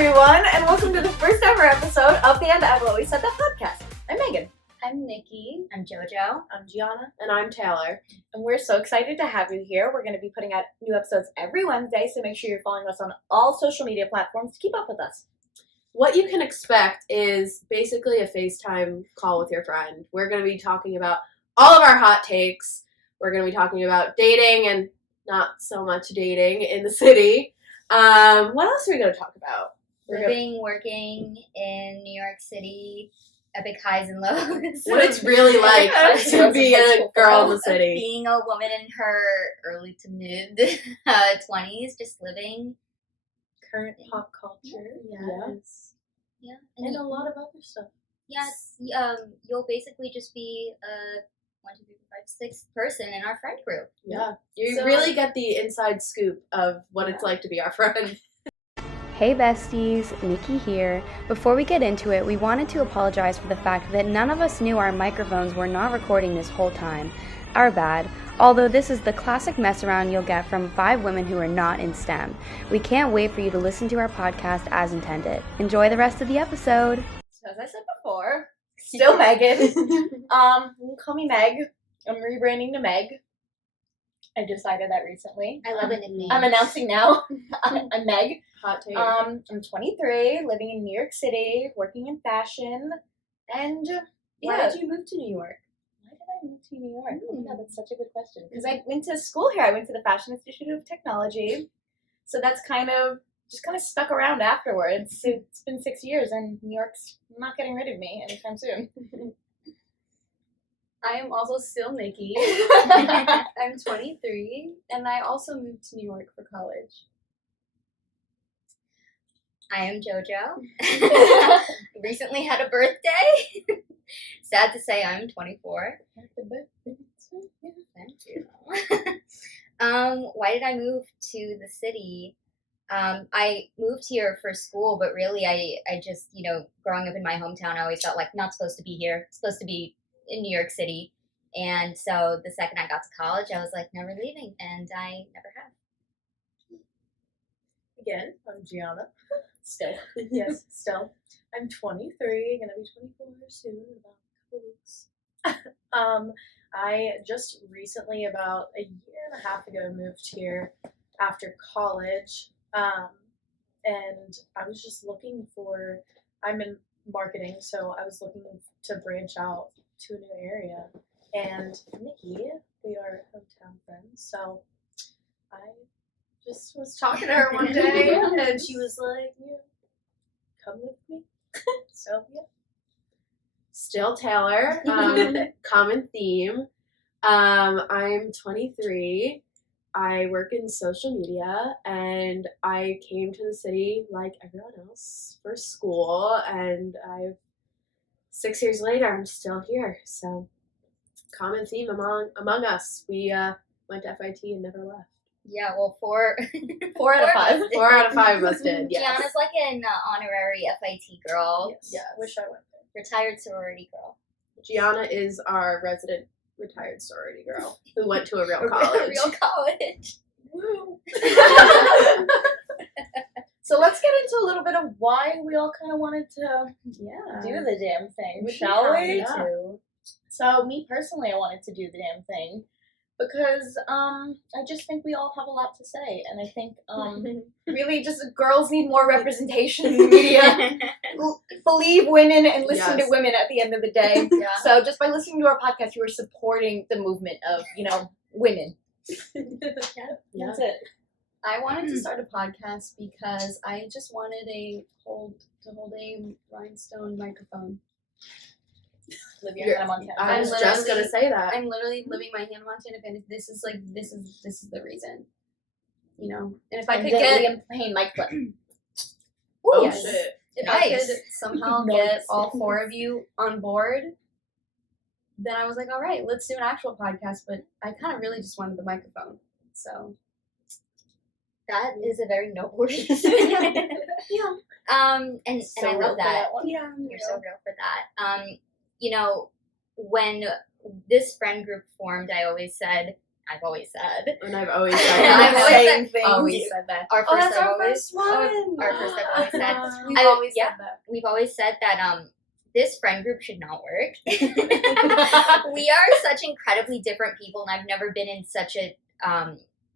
everyone, and welcome to the first ever episode of the And I've Always Said That podcast. I'm Meghan. I'm Nikki. I'm JoJo. I'm Gianna. And I'm Taylor. And we're so excited to have you here. We're going to be putting out new episodes every Wednesday, so make sure you're following us on all social media platforms to keep up with us. What you can expect is basically a FaceTime call with your friend. We're going to be talking about all of our hot takes. We're going to be talking about dating and not so much dating in the city. What else are we going to talk about? Working in New York City, epic highs and lows. What it's really like to be a girl in the city. Being a woman in her early to mid 20s, just living. Current pop culture. Yes. Yeah. And a lot of other stuff. Yes. You'll basically just be a 1, 2, 3, 4, 5, 6 person in our friend group. Yeah. You really get the inside scoop of what it's like to be our friend. Hey besties, Nikki here. Before we get into it, we wanted to apologize for the fact that none of us knew our microphones were not recording this whole time. Our bad. Although this is the classic mess around you'll get from 5 women who are not in STEM. We can't wait for you to listen to our podcast as intended. Enjoy the rest of the episode. So as I said before, still Meghan. You can call me Meg. I'm rebranding to Meg. I decided that recently. I love it in I'm announcing now. I'm Meg. Hot take. I'm 23, living in New York City, working in fashion, and Why did you move to New York? Why did I move to New York? Oh my God, that's such a good question. Because I went to school here. I went to the Fashion Institute of Technology, so that's kind of stuck around afterwards. It's been 6 years, and New York's not getting rid of me anytime soon. I am also still Nikki. I'm 23, and I also moved to New York for college. I am JoJo. Recently had a birthday. Sad to say, I'm 24. Thank you. Why did I move to the city? I moved here for school, but really I just, growing up in my hometown, I always felt like not supposed to be here, supposed to be in New York City. And so the second I got to college, I was like, never leaving, and I never have. Again, I'm Gianna. Still. Yes, still. I'm 23, gonna be 24 soon in about a couple weeks. I just recently, about a year and a half ago, moved here after college. And I was just I'm in marketing, so I was looking to branch out to a new area. And Nikki, we are hometown friends, so I just was talking to her one day, and she was like, come with me. So, yeah. Still Taylor, common theme. I'm 23. I work in social media, and I came to the city like everyone else for school, and 6 years later, I'm still here. So, common theme among us. We went to FIT and never left. Yeah, well, 4 out of 5. 4 out of 5 of us did, yes. Gianna's like an honorary FIT girl. Yes. Wish I went there. Retired sorority girl. Gianna is our resident retired sorority girl who went to a real college. A real college. Woo. So let's get into a little bit of why we all kind of wanted to do the damn thing, shall we? Yeah. So me personally, I wanted to do the damn thing because I just think we all have a lot to say, and I think really just girls need more representation in the media. Believe women and listen to women at the end of the day. Yeah. So just by listening to our podcast, you are supporting the movement of women. Yeah. That's it. I wanted to start a podcast because I just wanted to hold a rhinestone microphone. Live your Hannah Montana. I was just gonna say that. I'm literally living my Hannah Montana fantasy. This is the reason. And if I could get Liam Payne mic flip. Oh yes. shit. If I Nice. could somehow get all 4 of you on board, then I was like, all right, let's do an actual podcast. But I kind of really just wanted the microphone. So That is a very noble reason. Yeah. And So I real love for that. that one. Yeah, you're so real for that. When this friend group formed, I always said I've always said. And I've always And said I've that. always said, things. Always said that. our Oh, first that's I've our always, first one. our first I've always said. We've I- always yeah. said that. We've always said that this friend group should not work. We are such incredibly different people, and I've never been in such a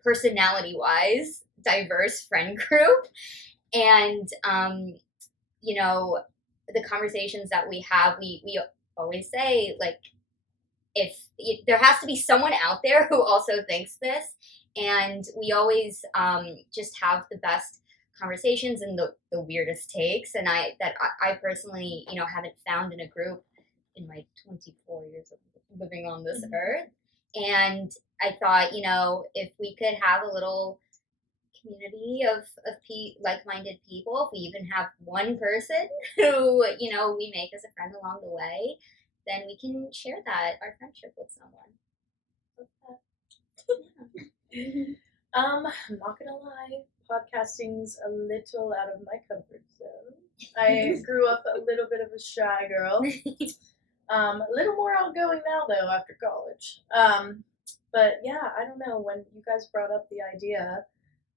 personality-wise diverse friend group. And you know, the conversations that we have, we always say, like, if there has to be someone out there who also thinks this, and we always just have the best conversations and the weirdest takes, and I personally, you know, haven't found in a group in my 24 years of living on this earth. And I thought, you know, if we could have a little community of like-minded people, if we even have one person who, you know, we make as a friend along the way, then we can share our friendship with someone. I'm not gonna lie, podcasting's a little out of my comfort zone. I grew up a little bit of a shy girl. A little more outgoing now though after college. But yeah, I don't know, when you guys brought up the idea,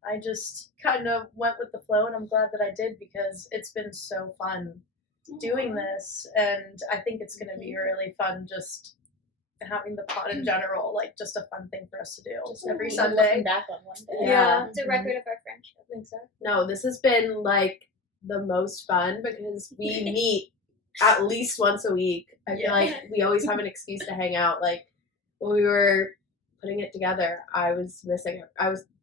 I just kind of went with the flow, and I'm glad that I did, because it's been so fun doing this, and I think it's going to be really fun just having the pod in general, like just a fun thing for us to do every Sunday. Looking back on one day. Yeah. It's a record of our friendship. Exactly. No, this has been like the most fun because we meet at least once a week. I feel like we always have an excuse to hang out. Like when we were putting it together, I was missing.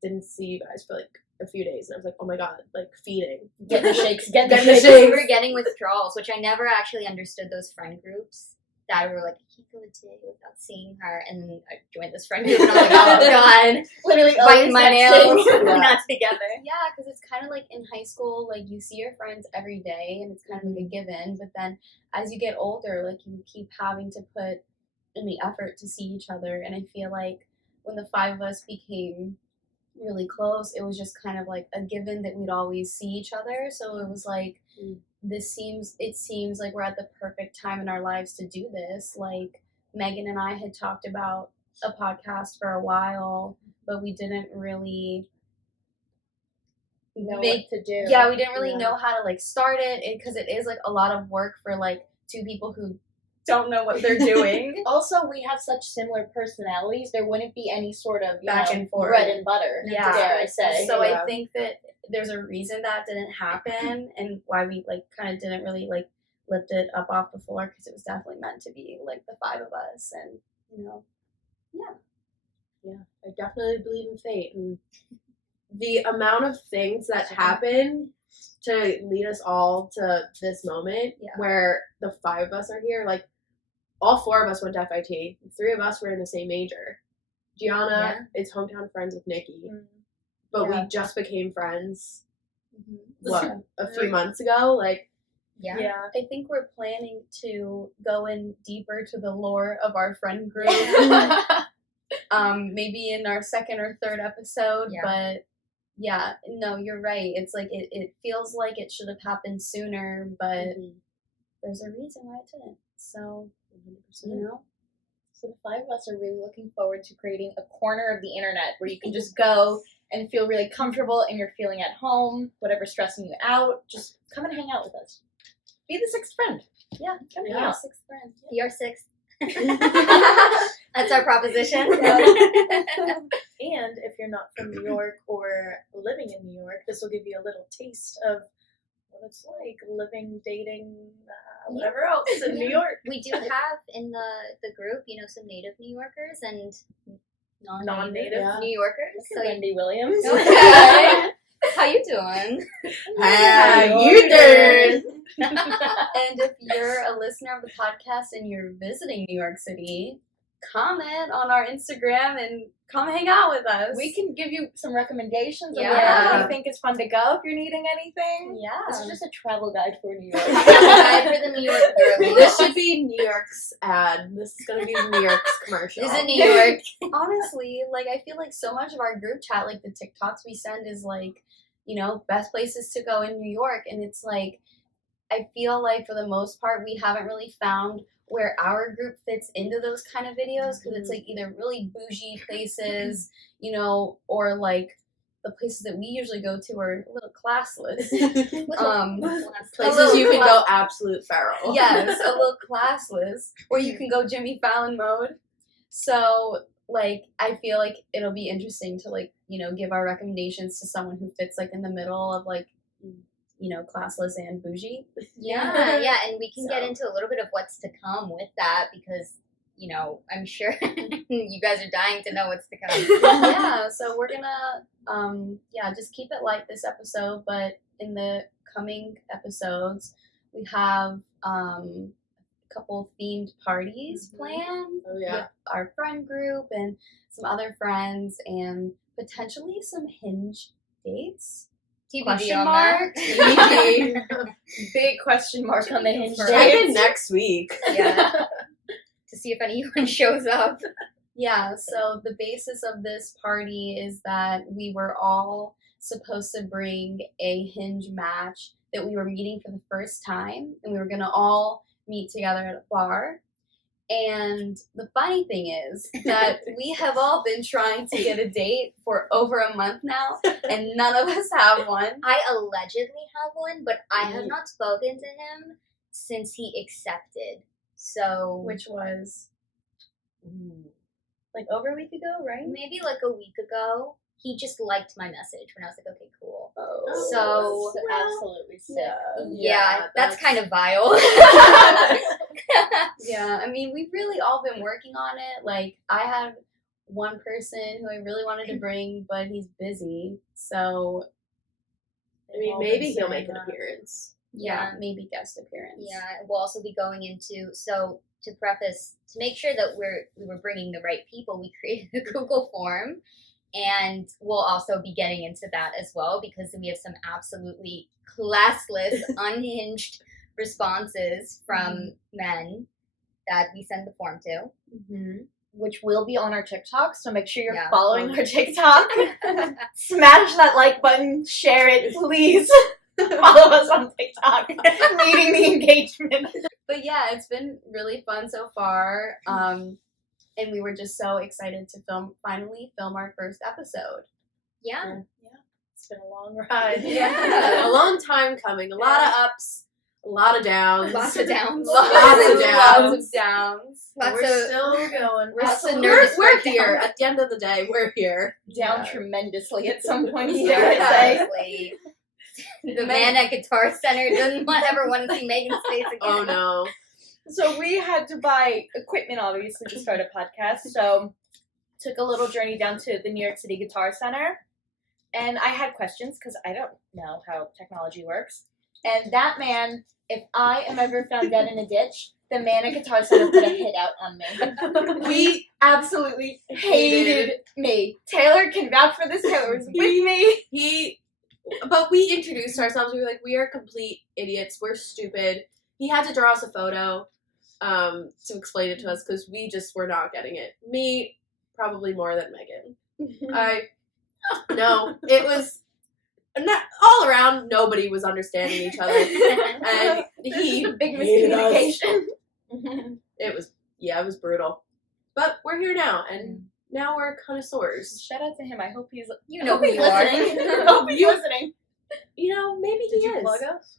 Didn't see you guys for like a few days, and I was like, oh my god, like feeding. Get the shakes. Get the Get the shakes. shakes. We were getting withdrawals, which I never actually understood those friend groups that were like, I can't go a day without seeing her, and then I joined this friend group, and I'm like, oh god, Literally biting my nails. texting. We're not together. Yeah, because it's kind of like in high school, like you see your friends every day and it's kind of like a given. But then as you get older, like you keep having to put in the effort to see each other. And I feel like when the five of us became really close, it was just kind of like a given that we'd always see each other. So it was like, it seems like we're at the perfect time in our lives to do this. Like Meghan and I had talked about a podcast for a while, but we didn't really Know make what to do. yeah, we didn't really Yeah. know how to like start it, because it is like a lot of work for like two people who don't know what they're doing. Also, we have such similar personalities. There wouldn't be any sort of Back and forth. bread and butter. Yeah. Dare I say? So Yeah. I think that there's a reason that didn't happen, and why we like kind of didn't really like lift it up off the floor, because it was definitely meant to be like the five of us, and you know, Yeah, I definitely believe in fate, and the amount of things that happen to lead us all to this moment Yeah. where the five of us are here. Like all four of us went to FIT. Three of us were in the same major. Gianna is hometown friends with Nikki, but we just became friends. What, a few months ago? Like, Yeah. Yeah. I think we're planning to go in deeper to the lore of our friend group. Maybe in our second or third episode, Yeah. but yeah, no, you're right. It's like it feels like it should have happened sooner, but there's a reason why it didn't. So, you know, So the five of us are really looking forward to creating a corner of the internet where you can just go and feel really comfortable and you're feeling at home, whatever's stressing you out, just come and hang out with us. Be the sixth friend. yeah, Come hang Yeah. out. sixth friend. Be our sixth. That's our proposition. And if you're not from New York or living in New York, this will give you a little taste of what it's like living, dating, whatever else in New York. We do have in the group, you know, some native New Yorkers and Non-native. Yeah. New Yorkers. So Wendy Williams. Okay. How you doing? How you doing? And if you're a listener of the podcast and you're visiting New York City, comment on our Instagram and come hang out with us. We can give you some recommendations of Yeah. where we think it's fun to go if you're needing anything. Yeah. This is just a travel guide for New York. Guide for the New York girlies. This should be New York's ad. This is gonna be New York's commercial. This is New York. Honestly, like I feel like so much of our group chat, like the TikToks we send is like, you know, best places to go in New York, and it's like I feel like for the most part, we haven't really found where our group fits into those kind of videos, because it's like either really bougie places, you know, or like the places that we usually go to are a little classless. Places you can go absolute feral. Yes, a little classless, or you can go Jimmy Fallon mode. So, like, I feel like it'll be interesting to, like, you know, give our recommendations to someone who fits, like, in the middle of, like, you know, classless and bougie. Yeah, and we can get into a little bit of what's to come with that, because, you know, I'm sure you guys are dying to know what's to come. Yeah, so we're gonna, just keep it light this episode, but in the coming episodes, we have, a couple themed parties planned with our friend group and some other friends, and potentially some Hinge dates. TBD on that. Big question mark on the Hinge Check dates. in next week. Yeah. To see if anyone shows up. Yeah, so the basis of this party is that we were all supposed to bring a Hinge match that we were meeting for the first time, and we were gonna all meet together at a bar. And the funny thing is that we have all been trying to get a date for over a month now, and none of us have one. I allegedly have one, but I have not spoken to him since he accepted. So, Which was like over a week ago, right? maybe like a week ago. He just liked my message when I was like, okay, cool. Oh, So, absolutely sick. Yeah, that's kind of vile. Yeah, I mean, we've really all been working on it. Like, I had one person who I really wanted to bring, but he's busy. So, I mean, maybe he'll make an appearance. yeah, maybe guest appearance. Yeah, we'll also be going into, so to preface, to make sure that we were bringing the right people, we created a Google form, and we'll also be getting into that as well, because we have some absolutely classless, unhinged responses from men that we send the form to. Mm-hmm. Which will be on our TikTok, so make sure you're Yeah. following our TikTok. Smash that like button, share it, please. Follow us on TikTok. Needing the engagement. But yeah, it's been really fun so far. And we were just so excited to finally film our first episode. Yeah. It's been a long ride. A long time coming. A lot of ups, a lot of downs. Lots of downs. Lots of downs. Lots of downs. Lots We're of- still going. lots of We're, nervous we're breakdowns. here. At the end of the day, we're here. Down tremendously at some points, Yeah. dare I say. Honestly. The man at Guitar Center doesn't ever want to see Meghan's face again. Oh no. So we had to buy equipment, obviously, to start a podcast. So took a little journey down to the New York City Guitar Center. And I had questions because I don't know how technology works. And that man, if I am ever found dead in a ditch, the man at Guitar Center put a hit out on me. We absolutely hated me. Taylor can vouch for this. Taylor was with me. But we introduced ourselves. We were like, we are complete idiots. We're stupid. He had to draw us a photo to explain it to us because we just were not getting it. Me, probably more than Meghan. No, it was all around. Nobody was understanding each other, and he Big hated us. miscommunication. It was brutal. But we're here now, and now we're connoisseurs. Shout out to him. I hope he's You know hope who he's you are. listening. I hope he's listening. You know, maybe Did he you is. plug us?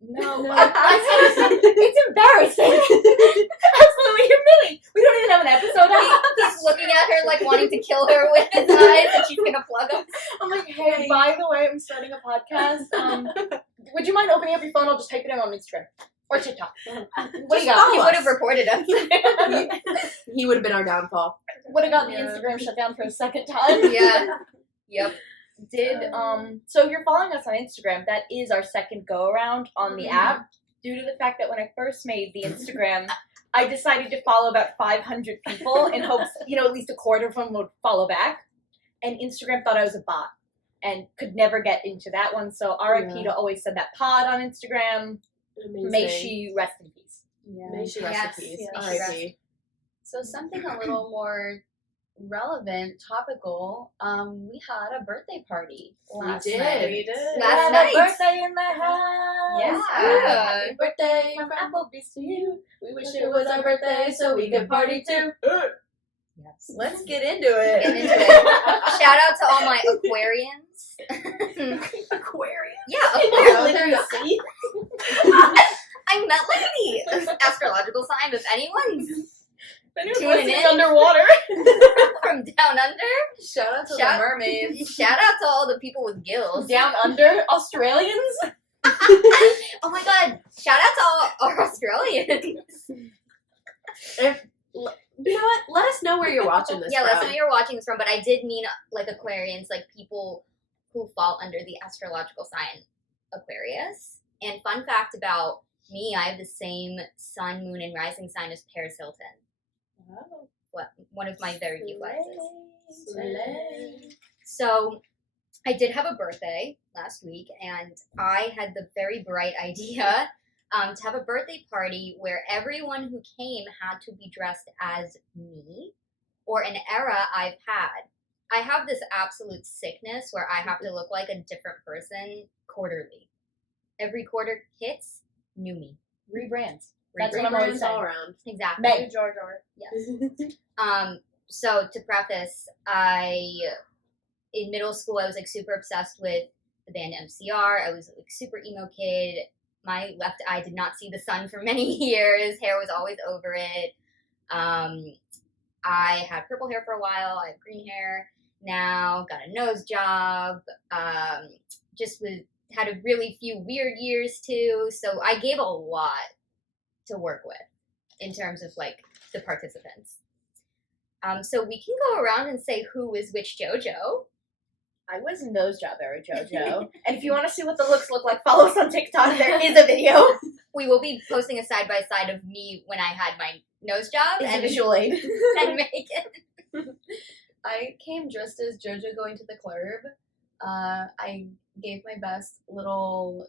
No, No. it's embarrassing. Absolutely humiliating. We don't even have an episode out. He's looking at her like wanting to kill her with his eyes, and she's gonna plug him. I'm like, hey, by the way, I'm starting a podcast. Would you mind opening up your phone? I'll just type it in on Instagram or TikTok. What do you got? He would have reported us. He would have been our downfall. Would have got the Instagram shut down for a second time. Yeah. Yep. So you're following us on Instagram. That is our second go around on the app, due to the fact that when I first made the Instagram, I decided to follow about 500 people in hopes, at least a quarter of them would follow back. And Instagram thought I was a bot and could never get into that one. So RIP to always said that pod on Instagram. Amazing. May she rest in peace. Yeah. May she rest Yes. in peace. Yeah. R.I.P. So something a little more relevant, topical, we had a birthday party last did. night. We did. Last night. birthday in the house. Yeah. Happy birthday from Applebee's to you. We wish it was our birthday so we could party too. Yes. Let's get into it. Get into it. Shout out to all my Aquarians. Aquarium. Yeah, Literally Aquarians. see. I meant like the astrological sign of anyone's tuning Listening in underwater. from down under. Shout out to Shout- the mermaids. Shout out to all the people with gills. Down under Australians. Oh my god! Shout out to all our Australians. You know what? Let us know where you're watching this Yeah, from. that's where you're watching this from. But I did mean like Aquarians, like people who fall under the astrological sign Aquarius. And fun fact about me, I have the same sun, moon, and rising sign as Paris Hilton. One of my very few biases. So I did have a birthday last week, and I had the very bright idea to have a birthday party where everyone who came had to be dressed as me or an era I've had. I have this absolute sickness where I have to look like a different person quarterly. Every quarter hits, new me. Rebrands. That's what I'm Brands always saying. all around. Exactly. Meg. Jar Jar. Yes. So to preface, in middle school I was like super obsessed with the band MCR. I was like super emo kid. My left eye did not see the sun for many years. Hair was always over it. I had purple hair for a while. I have green hair now. Got a nose job. Had a really few weird years too. So I gave a lot to work with in terms of like the participants. So we can go around and say who is which JoJo. I was nose job era JoJo. And if you want to see what the looks look like, follow us on TikTok. There is a video. We will be posting a side by side of me when I had my nose job It's a and visual aid. and Meghan. I came dressed as JoJo going to the club. I gave my best little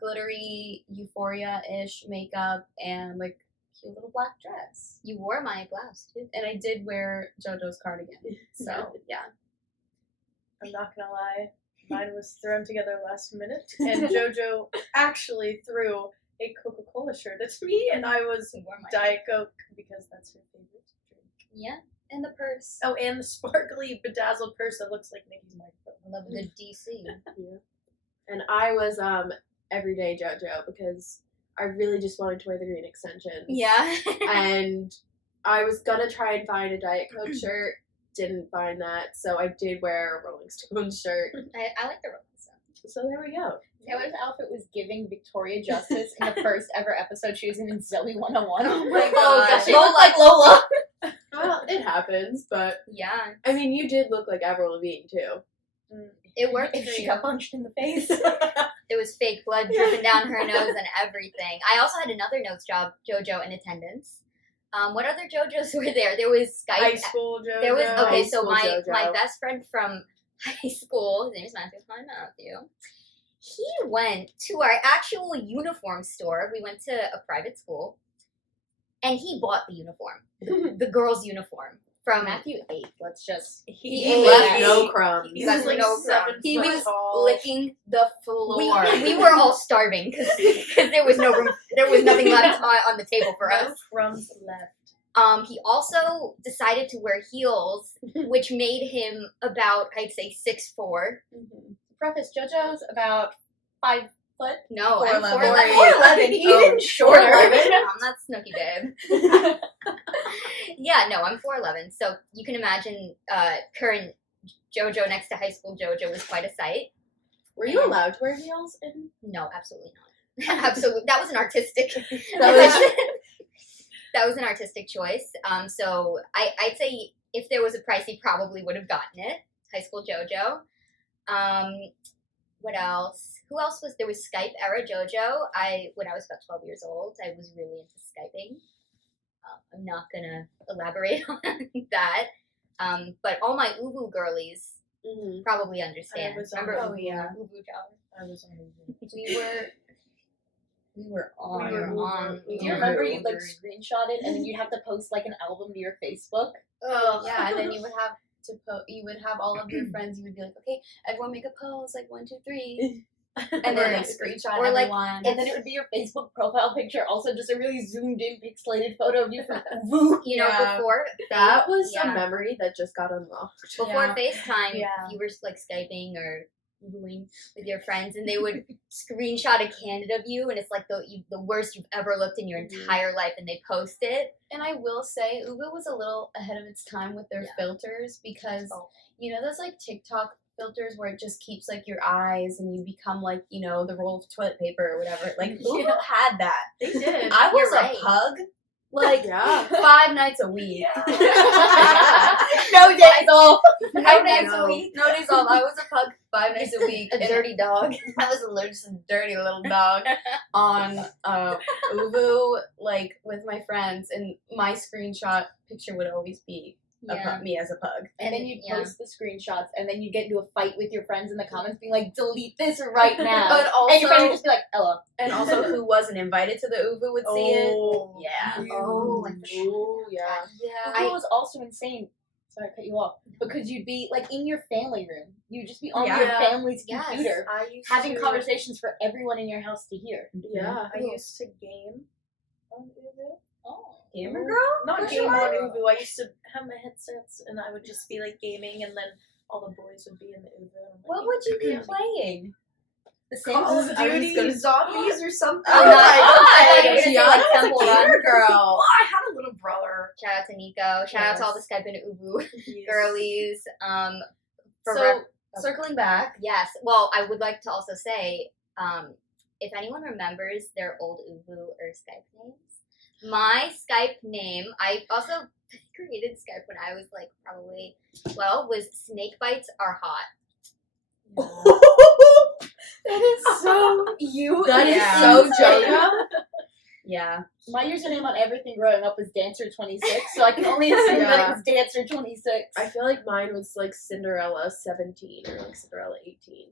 glittery euphoria-ish makeup and like cute little black dress. You wore my blouse too. And I did wear JoJo's cardigan. So yeah. I'm not gonna lie, mine was thrown together last minute, and JoJo actually threw a Coca-Cola shirt at me, and I was You wore my Diet Coke because that's her favorite drink. Yeah, And the purse. Oh, and the sparkly bedazzled purse that looks like Nikki's microphone. I love a good DC. And I was everyday JoJo because I really just wanted to wear the green extensions. Yeah. And I was gonna try and find a Diet Coke shirt. Didn't find that, so I did wear a Rolling Stones shirt. I like the Rolling Stones. So there we go. Taylor's outfit was giving Victoria justice in the first ever episode she was in Zoe 101. Oh my Oh god. gosh, she looked like Lola. Well, it happens, but Yeah. I mean, you did look like Avril Lavigne too. It worked If for she you. got punched in the face. It was fake blood dripping down her nose and everything. I also had another nose job, JoJo, in attendance. What other JoJos were there? There was Skype. High school JoJo. There was okay. High So school my JoJo. best friend from high school, his name is Matthew. Hi, Matthew. He went to our actual uniform store. We went to a private school, and he bought the uniform, the girls' uniform from Matthew ate. Let's just. He left ate. no crumbs. He That's was like no 7 problem. He foot was tall. licking the floor. We were all starving because there was no room. There was nothing left on the table for No us. crumbs left. He also decided to wear heels, which made him about, I'd say, 6'4". Preface: JoJo's about 5 foot. No, I'm 4'11". 4'11". 4'11", even shorter. 4'11". I'm not Snooki babe. Yeah, no, I'm 4'11". So you can imagine current JoJo next to high school JoJo was quite a sight. Were you allowed to wear heels? No, absolutely not. Absolutely, that was an artistic. That was an artistic choice. So I'd say if there was a price, he probably would have gotten it. High school JoJo. What else? Who else was there? Was Skype era JoJo. When I was about 12 years old, I was really into Skyping. I'm not gonna elaborate on that. But all my Uvu girlies probably understand. I was on Remember Uvu. Uvu Job? I was on Uvu. We were We were on. We were on. we Do you were remember you'd like over. screenshot it and then you'd have to post like an album to your Facebook? Ugh. Yeah, and then you would have to you would have all of your friends. You would be like, okay, everyone make a pose, like 1, 2, 3, and then like screenshot or, like, everyone. And then it would be your Facebook profile picture, also just a really zoomed in pixelated photo of you from Woo. You know, Yeah. before That was yeah. a memory that just got unlocked. Before Yeah. FaceTime, Yeah. you were like Skyping or Wooing with your friends, and they would screenshot a candid of you, and it's like the worst you've ever looked in your entire life, and they post it. And I will say, Uber was a little ahead of its time with their filters because, you know, those like TikTok filters where it just keeps like your eyes and you become like, you know, the roll of toilet paper or whatever. Like, Uber had that. They did. I was You're a right. pug, like, Yeah. 5 nights a week. No days off. 5 nights know. a week. No days off. I was a pug 5 nights a week. A dirty dog. I was literally just a dirty little dog on Ubu, like with my friends, and my screenshot picture would always be me as a pug. And then you'd Yeah. post the screenshots, and then you'd get into a fight with your friends in the comments, being like, "Delete this right now." But and your friend would also, just be like, "Ella." and also, who wasn't invited to the Ubu would see it. Oh. Yeah. Oh, I forgot. Ooh, yeah. Yeah. It was also insane. Sorry, I cut you off. Because you'd be like in your family room. You'd just be on your Yeah. family's Yes. computer, I used having to, conversations for everyone in your house to hear. Yeah. I used to game on Ubu. Oh. Gamer girl? Not What's game your on name? Ubu. I used to have my headsets and I would just be like gaming, and then all the boys would be in the Ubu. And I'm like, What would you be playing? The Call Sims. of I was Duty, gonna- zombies, or something. Oh, my nice. God. I thought you were gonna say, Gianna's like, Temple a Run. gamer girl. Well, I had a little brother. Shout out to Nico. Shout out to all the Skype and Ubu girlies. So, circling back, Yes. Well, I would like to also say, if anyone remembers their old Ubu or Skype names, my Skype name, I also created Skype when I was like probably 12, was Snake Bites Are Hot. That is so You. That is Yeah. so insane. JoJo. yeah. My username on everything growing up was Dancer26, so I can only assume that it was Dancer26. I feel like mine was like Cinderella 17 or like Cinderella 18.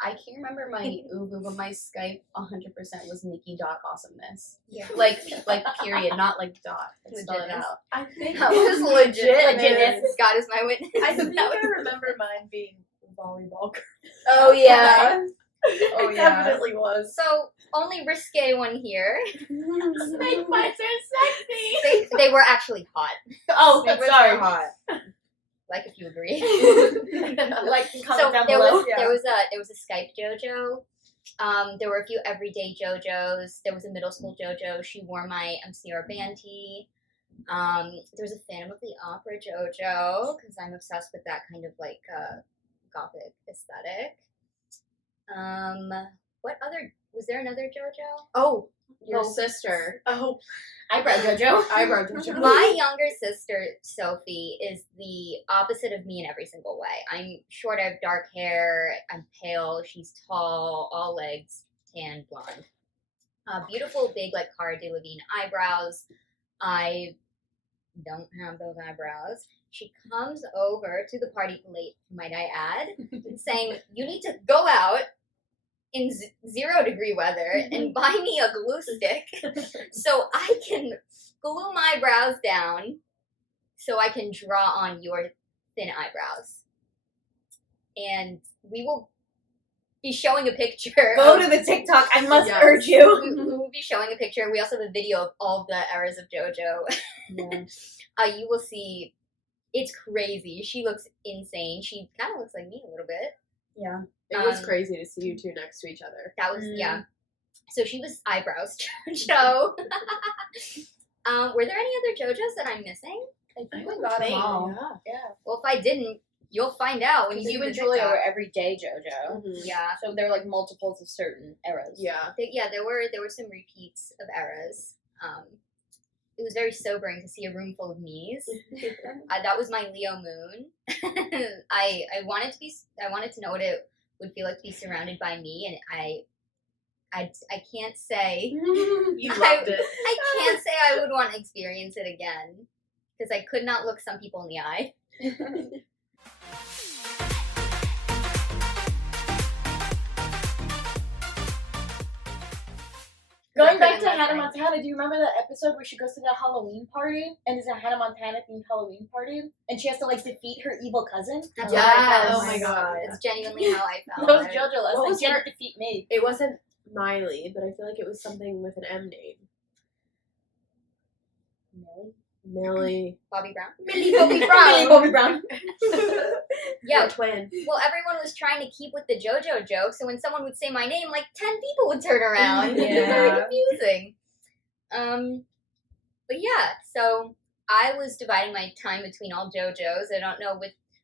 I can't remember my Ubu, but my Skype 100% was Nikki.awesomeness. Yeah. Like period, not like dot. Like, spell it Legitness. out. I think That was legit. Legitness. God is my witness. I think I remember mine being volleyball. Oh yeah. Oh It yeah. definitely was. So only risque one here. Snake bites are sexy. They were actually hot. Oh, Snake bites sorry. are hot. Like if you agree. Like, So comment down there below. was a Skype JoJo. There were a few everyday JoJos. There was a middle school JoJo. She wore my Sierra band tee. There was a Phantom of the Opera JoJo because I'm obsessed with that kind of like gothic aesthetic. What other was there another JoJo? Oh, your Oh. sister. Oh, Eyebrow JoJo. Eyebrow JoJo. My younger sister, Sophie, is the opposite of me in every single way. I'm short, I have dark hair, I'm pale, she's tall, all legs, tan, blonde. Beautiful, big, like Cara Delevingne eyebrows. I don't have those eyebrows. She comes over to the party late, might I add, saying, "You need to go out in 0-degree weather and buy me a glue stick so I can glue my brows down so I can draw on your thin eyebrows." And we will be showing a picture. Go to the TikTok. I must Yes. urge you. We will be showing a picture. We also have a video of all of the eras of JoJo. You will see. It's crazy. She looks insane. She kind of looks like me a little bit. Yeah. It was crazy to see you two next to each other. That was, yeah. So she was eyebrows JoJo. Were there any other JoJos that I'm missing? I think we got them all. Yeah. Well, if I didn't, you'll find out when you see You the and Julia TikTok. were everyday JoJo. Mhm. Yeah. So there were like multiples of certain eras. Yeah. There were some repeats of eras. It was very sobering to see a room full of me's. That was my Leo moon. I wanted to know what it would feel like to be surrounded by me, and I can't say you loved it. I can't say I would want to experience it again because I could not look some people in the eye. Going back Putting to that Hannah right. Montana, do you remember that episode where she goes to that Halloween party and it's a Hannah Montana themed Halloween party and she has to like defeat her evil cousin? That's Yes. how I felt. Oh my God. It's genuinely how I felt. That was JoJo last What night. was She had her- to defeat me. It wasn't Miley, but I feel like it was something with an M name. Millie. Bobby Brown. Millie Bobby Brown. Millie Bobby Brown. Yeah. Or twin. Well, everyone was trying to keep with the JoJo joke, so when someone would say my name, like 10 people would turn around. It was very Yeah. confusing. But yeah, so I was dividing my time between all JoJos. I don't know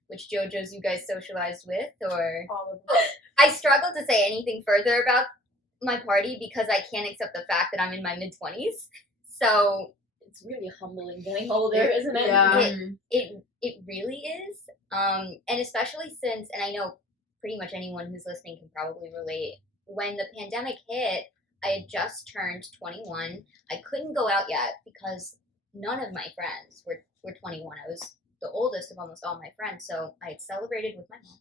which JoJos you guys socialized with, or All of them. I struggle to say anything further about my party because I can't accept the fact that I'm in my mid-20s. So It's really humbling getting older, isn't it? Yeah. it really is, and especially since, and I know pretty much anyone who's listening can probably relate, when the pandemic hit, I had just turned 21. I couldn't go out yet because none of my friends were 21. I was the oldest of almost all my friends, so I had celebrated with my mom,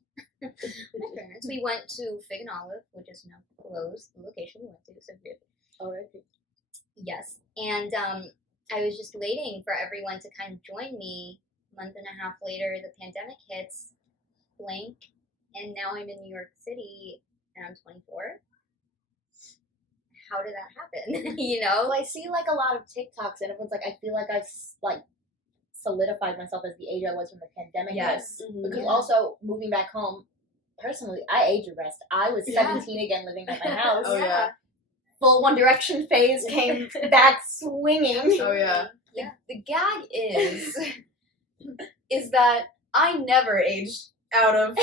my parents. We went to Fig and Olive, which is now closed, the location we went to, so weird. Alright. Yes, and I was just waiting for everyone to kind of join me. A month and a half later, the pandemic hits, blank, and now I'm in New York City, and I'm 24. How did that happen? You know? Well, I see like a lot of TikToks and everyone's like, I feel like I've like solidified myself as the age I was when the pandemic Yes. hit. Mhm. Because also moving back home, personally, I age regressed. I was 17 again living at my house. Oh yeah. Full One Direction phase came back swinging. Oh yeah. The gag is that I never aged out of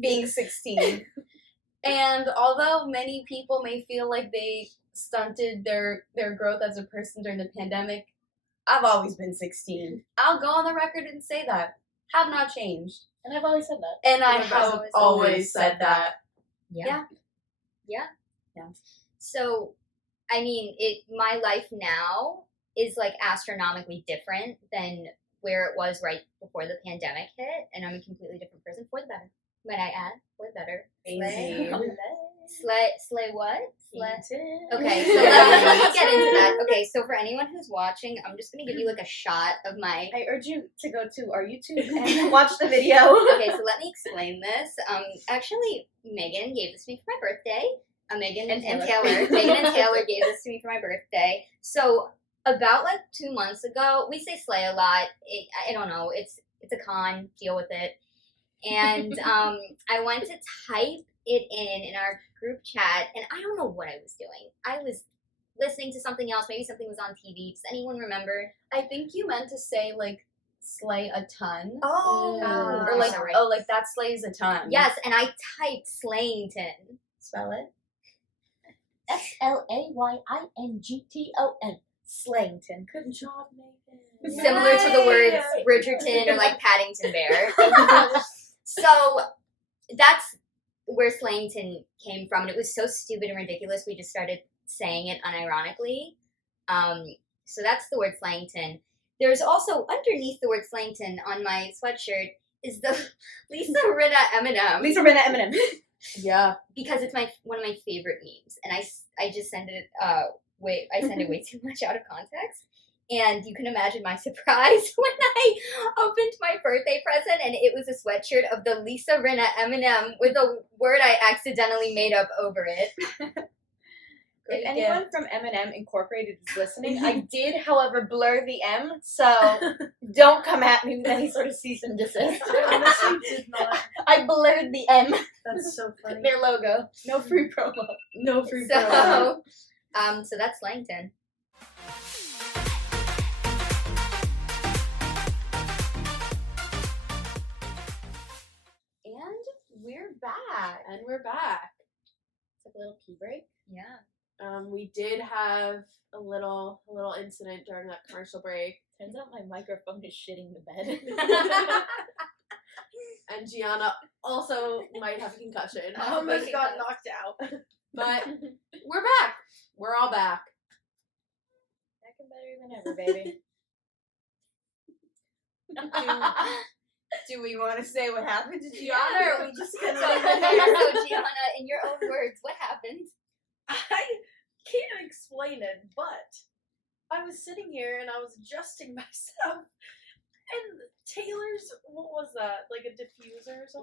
being 16. And although many people may feel like they stunted their growth as a person during the pandemic, I've always been 16. I'll go on the record and say that. Have not changed. And I've always said that. And I I've have always said that. Yeah. So, I mean, my life now is like astronomically different than where it was right before the pandemic hit, and I'm a completely different person for the better. Might I add, for the better. Crazy. Slay what? Slay. Okay, So so let's get into that. Okay, so for anyone who's watching, I'm just gonna give you like a shot of my. I urge you to go to our YouTube and watch the video. Okay, so let me explain this. Actually, Meghan gave this to me for my birthday. Megan and Taylor. Megan and Taylor gave this to me for my birthday. So about like 2 months ago, we say slay a lot. I don't know. It's a con. Deal with it. And I went to type it in our group chat, and I don't know what I was doing. I was listening to something else. Maybe something was on TV. Does anyone remember? I think you meant to say like slay a ton. Oh. Or like Sorry. like that slays a ton. Yes, and I typed Slayington. Spell it. Slayington. Slayington. Good job, Megan. Similar to the words Bridgerton or like Paddington Bear. So that's where Slayington came from, and it was so stupid and ridiculous we just started saying it unironically. So that's the word Slayington. There's also underneath the word Slayington on my sweatshirt is the Lisa Rinna M&M. Lisa Rinna Eminem. Yeah. Because it's one of my favorite memes, and I just send it I send it way too much out of context. And you can imagine my surprise when I opened my birthday present and it was a sweatshirt of the Lisa Rinna M&M with a word I accidentally made up over it. If anyone from Eminem Incorporated is listening, I did, however, blur the M, so don't come at me with any sort of cease and desist. I honestly did not. I blurred the M, That's so funny. their logo. No free promo. No free promo. So that's Langton. And we're back. And we're back. Took a little pee break. Yeah. We did have a little incident during that commercial break. Turns out my microphone is shitting the bed. And Gianna also might have a concussion. I almost got knocked out. But we're back. We're all back. Back and better than ever, baby. Do we want to say what happened to Gianna, Yeah. or are we just So gonna? Gianna, in your own words, what happened? I can't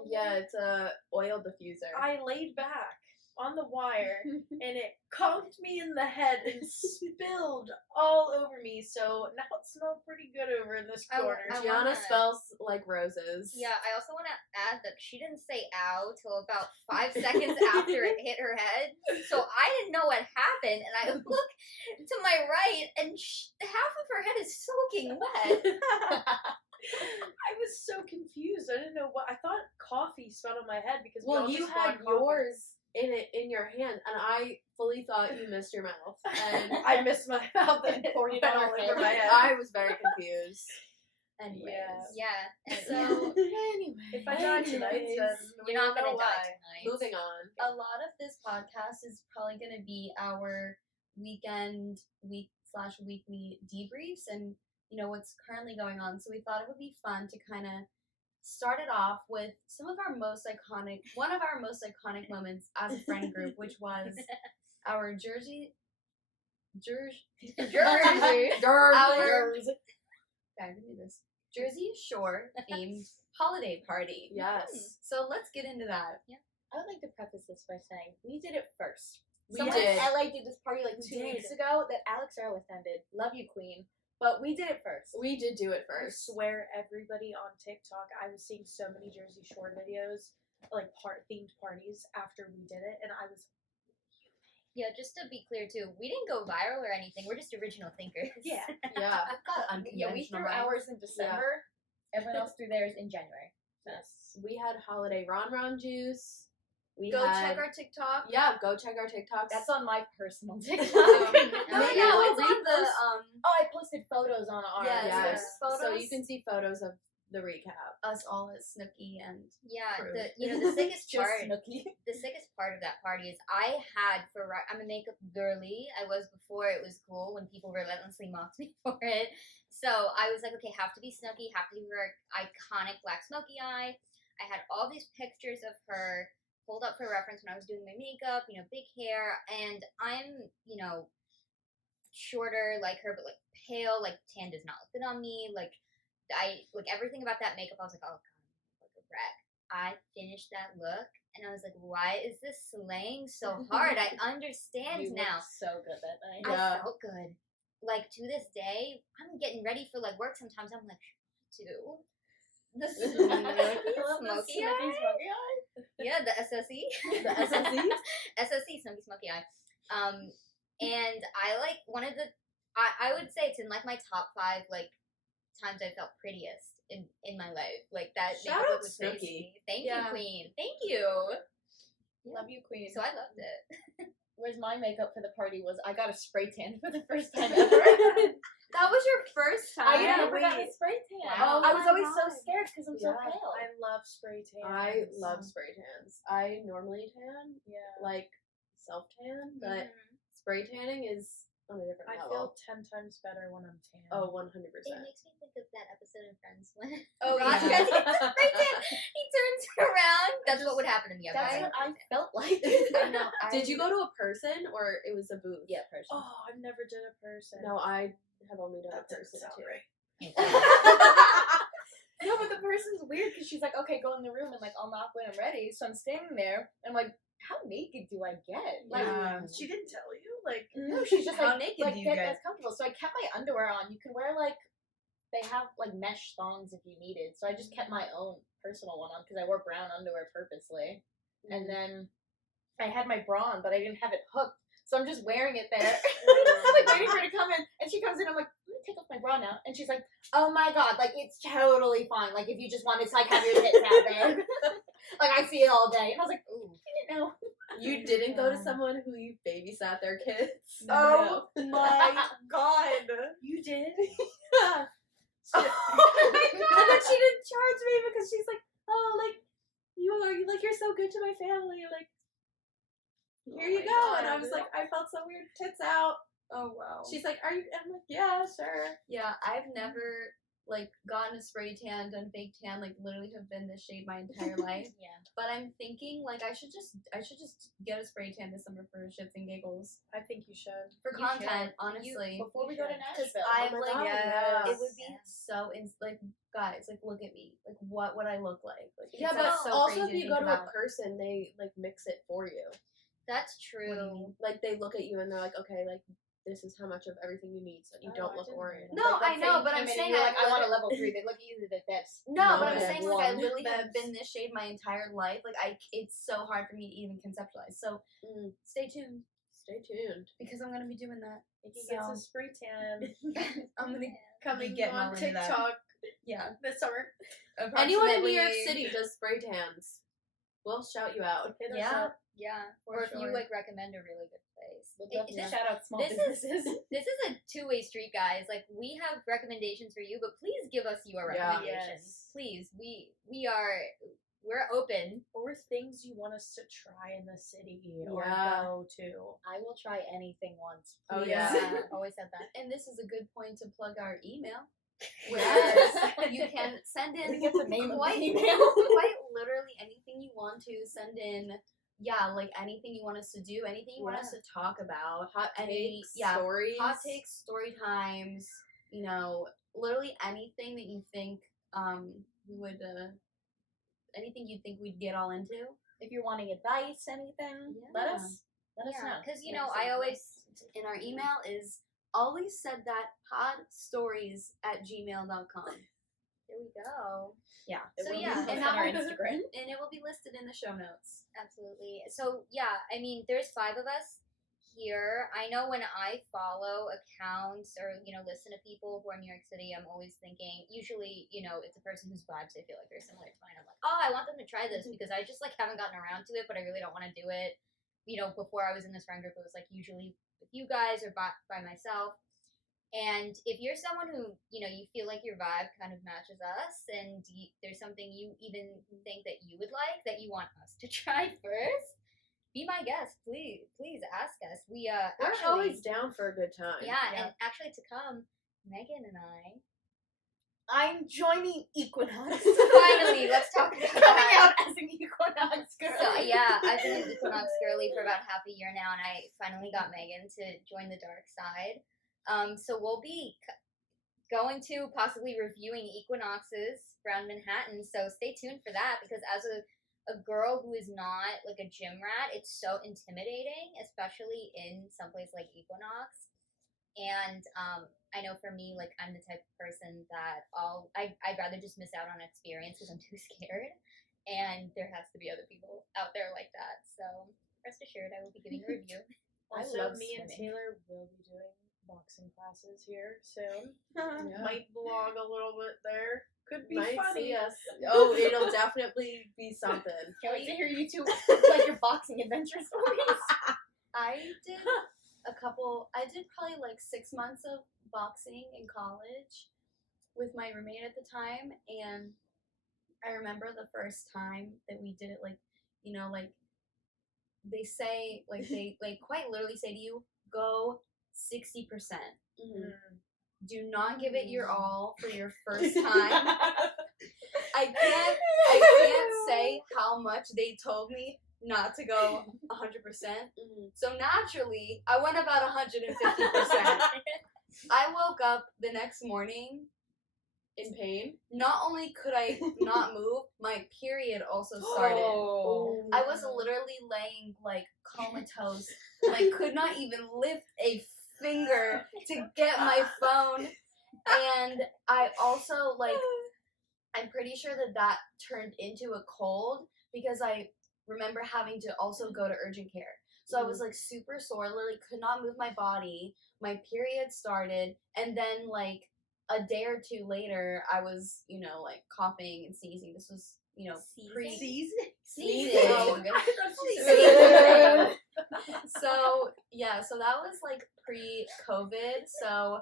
called? Yeah, it's a oil diffuser. I laid back on the wire and it conked me in the head and spilled all over me. So now it smells pretty good over in this corner. Gianna smells like roses. Yeah, I also want to add that she didn't say ow till about 5 seconds after it hit her head. So I didn't know what happened, and I look to my right, and half of her head is soaking wet. I was so confused. I didn't know what. I thought coffee smelled on my head because we Well, all you just had bought coffee. yours in your hand, and I fully thought you missed your mouth. And I missed my mouth and it Poured it went on all her over head. my head. I was very confused. Anyways, Yeah. yeah. So Anyway. if I die tonight, then we You're not know gonna why. die tonight. Moving on. A lot of this podcast is probably going to be our weekly debriefs and what's currently going on. So we thought it would be fun to kind of start it off with one of our most iconic moments as a friend group, which was our Jersey Shore themed holiday party. Yes. So let's get into that. I would like to preface this by saying we did it first. We Someone did. in LA did this party like 2 did. weeks ago that Alex Earl attended. Love you, Queen. But we did it first. We did do it I first. swear, everybody on TikTok, I was seeing so many Jersey Shore videos, like themed parties after we did it, and I was Yeah, just to be clear too, we didn't go viral or anything. We're just original thinkers. yeah. Yeah. Yeah, we threw ours in December. Everyone else threw theirs in January. Yes. We had holiday ron juice. We Go had, check our TikTok. Yeah, go check our TikToks. That's on my personal TikTok. No, Maybe we'll it's on read the those. Oh, I posted photos on ours. Yes. Yes. Photos. So you can see photos of the recap. Us all as Snooki and Yeah, True. the sickest Just part. Snooki. The sickest part of that party is I'm a makeup girly. I was before it was cool when people relentlessly mocked me for it. So I was like, okay, have to be Snooki, have to be her iconic black smoky eye. I had all these pictures of her pulled up for reference when I was doing my makeup, big hair, and I'm, shorter like her, but like pale, like tan does not look good on me. Like everything about that makeup, I was like, oh god, like a wreck. I finished that look and I was like, why is this slaying so hard? I understand You now. looked so good that night. I felt good. Like to this day, I'm getting ready for like work sometimes. I'm like, too. The smoky eye? Yeah, the SSE. The SSE? SSE, Smoky Smoky Eye. And I like one of the, I would say it's in like my top 5 like times I felt prettiest in my life. Like that Shout makeup out was Snooki. crazy. Thank Yeah. you, Queen. Thank you. Love you, Queen. So I loved it. Whereas my makeup for the party was I got a spray tan for the first time ever. that was your first time. I never got a wait. spray tan. Wow. I was Oh my always so God. scared because I'm so Yeah. pale. I love spray tan. I love spray tans. I normally tan, Yeah. like self tan, but Mhm. spray tanning is on a different I level. feel 10 times better when I'm tan. Oh, It 100%. makes me think of that episode of Friends when Oh, Ross yeah. tries to get the spray tan. He turns around. That's what would happen to me. That's Okay? what I felt like. I know. Did you go to a person or it was a booth? Yeah, person. Oh, I've never done a person. No, I have only done that a doesn't person sound too. right. No, but the person's weird because she's like, okay, go in the room and like I'll knock when I'm ready. So I'm standing there and I'm like, how naked do I get? Like, She didn't tell you? Like, no, she's just How like, naked like do you get get? as comfortable. So I kept my underwear on. You can wear like, they have like mesh thongs if you needed. So I just kept my own personal one on because I wore brown underwear purposely. And then I had my bra on, but I didn't have it hooked. So I'm just wearing it there. I'm like waiting for her to come in. And she comes in, I'm like, let me take off my bra now. And she's like, oh my god, like it's totally fine. Like if you just wanted to like have your tits out there. Like I see it all day. And I was like, ooh, I didn't know. You didn't go to someone who you babysat their kids? oh my god. You did? Yeah. Oh my And then she didn't charge me because she's like, oh, like, you're so good to my family. Like, here you my go. And I God. was like, I felt so weird. Tits out. Oh wow. She's like, are you? I'm like, yeah, sure. Yeah, I've never like gotten a spray tan, done fake tan, like literally have been this shade my entire life. Yeah. But I'm thinking like I should just get a spray tan this summer for shits and giggles I think you should. for You content, should. honestly. Before we go to Because Nashville. I Oh my like God, yes. it would be Yeah. so like guys, like look at me, like what would I look like? Like Yeah, it's, but like, so also crazy if you to go think to a about. person, they like mix it for you. That's What do you true. mean? Like they look at you and they're like, okay, like this is how much of everything you need, so you Oh, don't I look didn't orange. know No, Like, I let's say know, you but came I'm in and saying you're I like, I want a literally- level 3. They look at you that's No, No, but I'm that's saying like I one. literally have That's- been this shade my entire life. Like it's so hard for me to even conceptualize. So stay tuned Stay tuned. because I'm gonna be doing that. Nikki gets So- a spray tan I'm gonna coming getting all on into that. TikTok yeah. this summer. Anyone in New York Approximately- City does spray tans. We'll shout you out. Hit us Yeah. up. Yeah. Or if you sure. like recommend a really good place. We'll It- definitely this, shout out small this is- businesses. this is a two-way street, guys. Like we have recommendations for you, but please give us your Yeah. recommendations. Yes. Please, we're open. Or things you want us to try in the city or Yeah. go to. I will try anything once. Oh, please. yeah. Always said that. And this is a good point to plug our email. Yes. Where you can send in We get the name of quite, the email. quite literally anything you want to send in. Yeah, like anything you want us to do, anything you want us to talk about. Hot Any- takes, yeah, stories. Hot takes, story times, you know, literally anything that you think we would anything you think we'd get all into. If you're wanting advice, anything, let Yeah. us know. because you Yeah, know so I always in our email is always said that podstories@gmail.com. here we go. Yeah. It So will be yeah, posted and on that our will- Instagram. And it will be listed in the show notes. Absolutely. So yeah, I mean, there's 5 of us here. I know when I follow accounts or listen to people who are in New York City, I'm always thinking. Usually, it's a person whose vibes I feel like are similar to mine. I'm like, oh, I want them to try this because I just like haven't gotten around to it, but I really don't want to do it. Before I was in this friend group, it was like usually with you guys or by myself. And if you're someone who, you feel like your vibe kind of matches us and there's something you even think that you would like, that you want us to try first, be my guest. Please ask us. We We're actually, always down for a good time. yeah, and actually to come, Meghan and I, I'm joining Equinox. finally, let's talk about Coming that. out as an Equinox girl. So yeah, I've been an Equinox girly for about half a year now, and I finally got Meghan to join the dark side. So we'll be going to possibly reviewing equinoxes around Manhattan. So stay tuned for that because as a girl who is not like a gym rat, it's so intimidating, especially in someplace like Equinox. And I know for me, like I'm the type of person that I'd rather just miss out on an experience because I'm too scared. And there has to be other people out there like that. So rest assured, I will be giving a review. I Also, love me and swimming. Taylor will be doing boxing classes here soon. Yeah. Might vlog a little bit there. Could be Might funny. see us. Oh, it'll definitely be something. Can't wait to hear you two like your boxing adventure stories. I did probably like 6 months of boxing in college with my roommate at the time, and I remember the first time that we did it, like, like they say, like they like quite literally say to you, go 60%. Do not give it your all for your first time. I can't say how much they told me not to go 100%. So naturally, I went about 150%. I woke up the next morning. In pain. Not only could I not move, my period also started. Oh. I was literally laying like comatose. And I could not even lift a finger to get my phone. And I also I'm pretty sure that turned into a cold because I remember having to also go to urgent care. So I was like super sore, literally could not move my body. My period started, and then like a day or two later, I was, coughing and sneezing. This was, sneezing. So that was like pre-COVID. So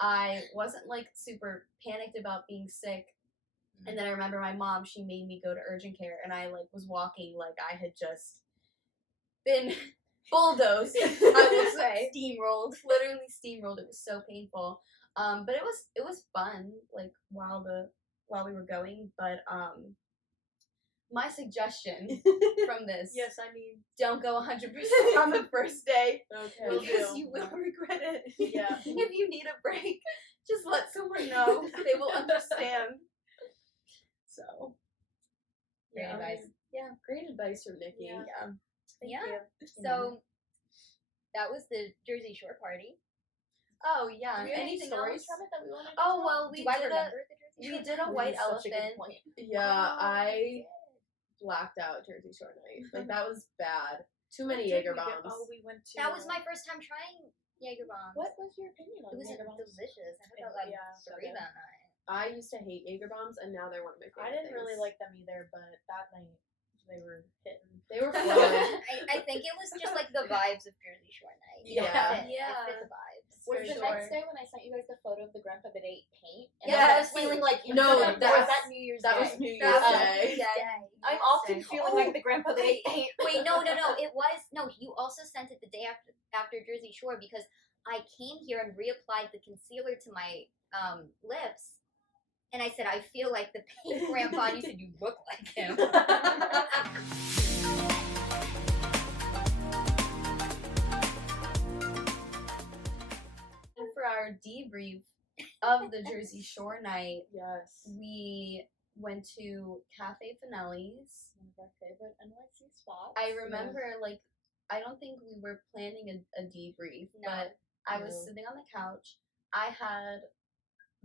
I wasn't like super panicked about being sick. And then I remember my mom, she made me go to urgent care, and I like was walking like I had just been bulldozed, I will say. Steamrolled. Literally steamrolled. It was so painful. But it was fun, like while we were going. But my suggestion from this: Yes, I mean. don't go 100% on the first day Okay. because you will regret it. Yeah. If you need a break, just let someone know. They will understand. So, Great Yeah. advice. Yeah, great advice from Nikki. Yeah. Thank Yeah. you. So that was the Jersey Shore party. oh yeah. Do you have any Anything stories else? from it that we want to Oh well, Do I remember the Jersey Shore? we did a This white is such a good elephant. point. Yeah, I blacked out Jersey Shore night. Like that was bad. Too many Jaeger bombs. We went to. That was my first time trying Jaeger bombs. What was your opinion on It was Jaeger bombs? delicious. I had like Yeah, so 3 good. that night. I used to hate Jaeger bombs, and now they're one of my favorite I didn't really things. like them either, but that night they were hitting. They were fun. I think it was just like the vibes of Jersey Shore night. Yeah. It fit the vibes. Was For the sure. next day when I sent you guys the photo of the grandpa that ate paint? And Yes. I was feeling like No, or was that's- that New Year's that Day? was New Year's That Day. was- I'm often feeling like the grandpa that ate paint. Wait, no. It was no. You also sent it the day after Jersey Shore because I came here and reapplied the concealer to my lips, and I said I feel like the paint grandpa. And you said you look like him. And for our debrief of the Jersey Shore night, Yes. we went to Cafe Finelli's. One of our favorite NYC spots. I remember, like, I don't think we were planning a debrief, No. but I was No. sitting on the couch. I had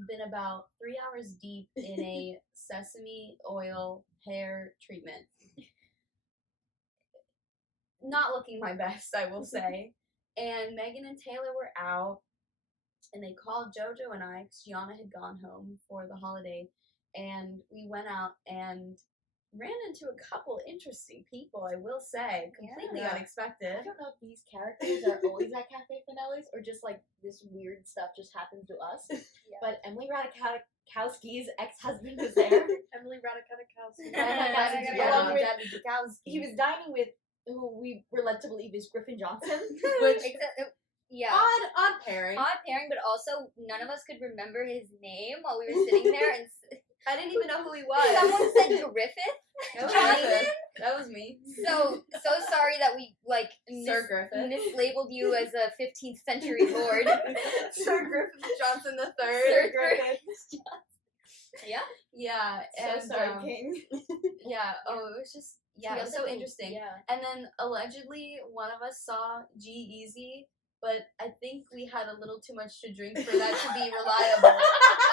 been about 3 hours deep in a sesame oil hair treatment. Not looking my best, I will say. And Meghan and Taylor were out, and they called JoJo and I, because Gianna had gone home for the holiday, and we went out and ran into a couple interesting people, I will say. Completely Yeah. unexpected. I don't know if these characters are always at Cafe Finelli's or just like this weird stuff just happens to us. But Emily Ratajkowski's ex-husband was there. Emily Ratajkowski. Along with- He was dining with who we were led to believe is Griffin Johnson. Which Yeah. odd pairing. Odd pairing, but also none of us could remember his name while we were sitting there, and I didn't even know who he was. someone said Griffith. That was Jonathan? Griffith. That was me. So sorry that we like Sir Griffith. mislabeled you as a 15th century lord. Sir Griffith Johnson the Sir Third. Griffith. Yeah. Yeah, and So sorry, King. yeah. Oh, it was just We it was also so interesting. Yeah. And then allegedly one of us saw G-Eazy, but I think we had a little too much to drink for that to be reliable.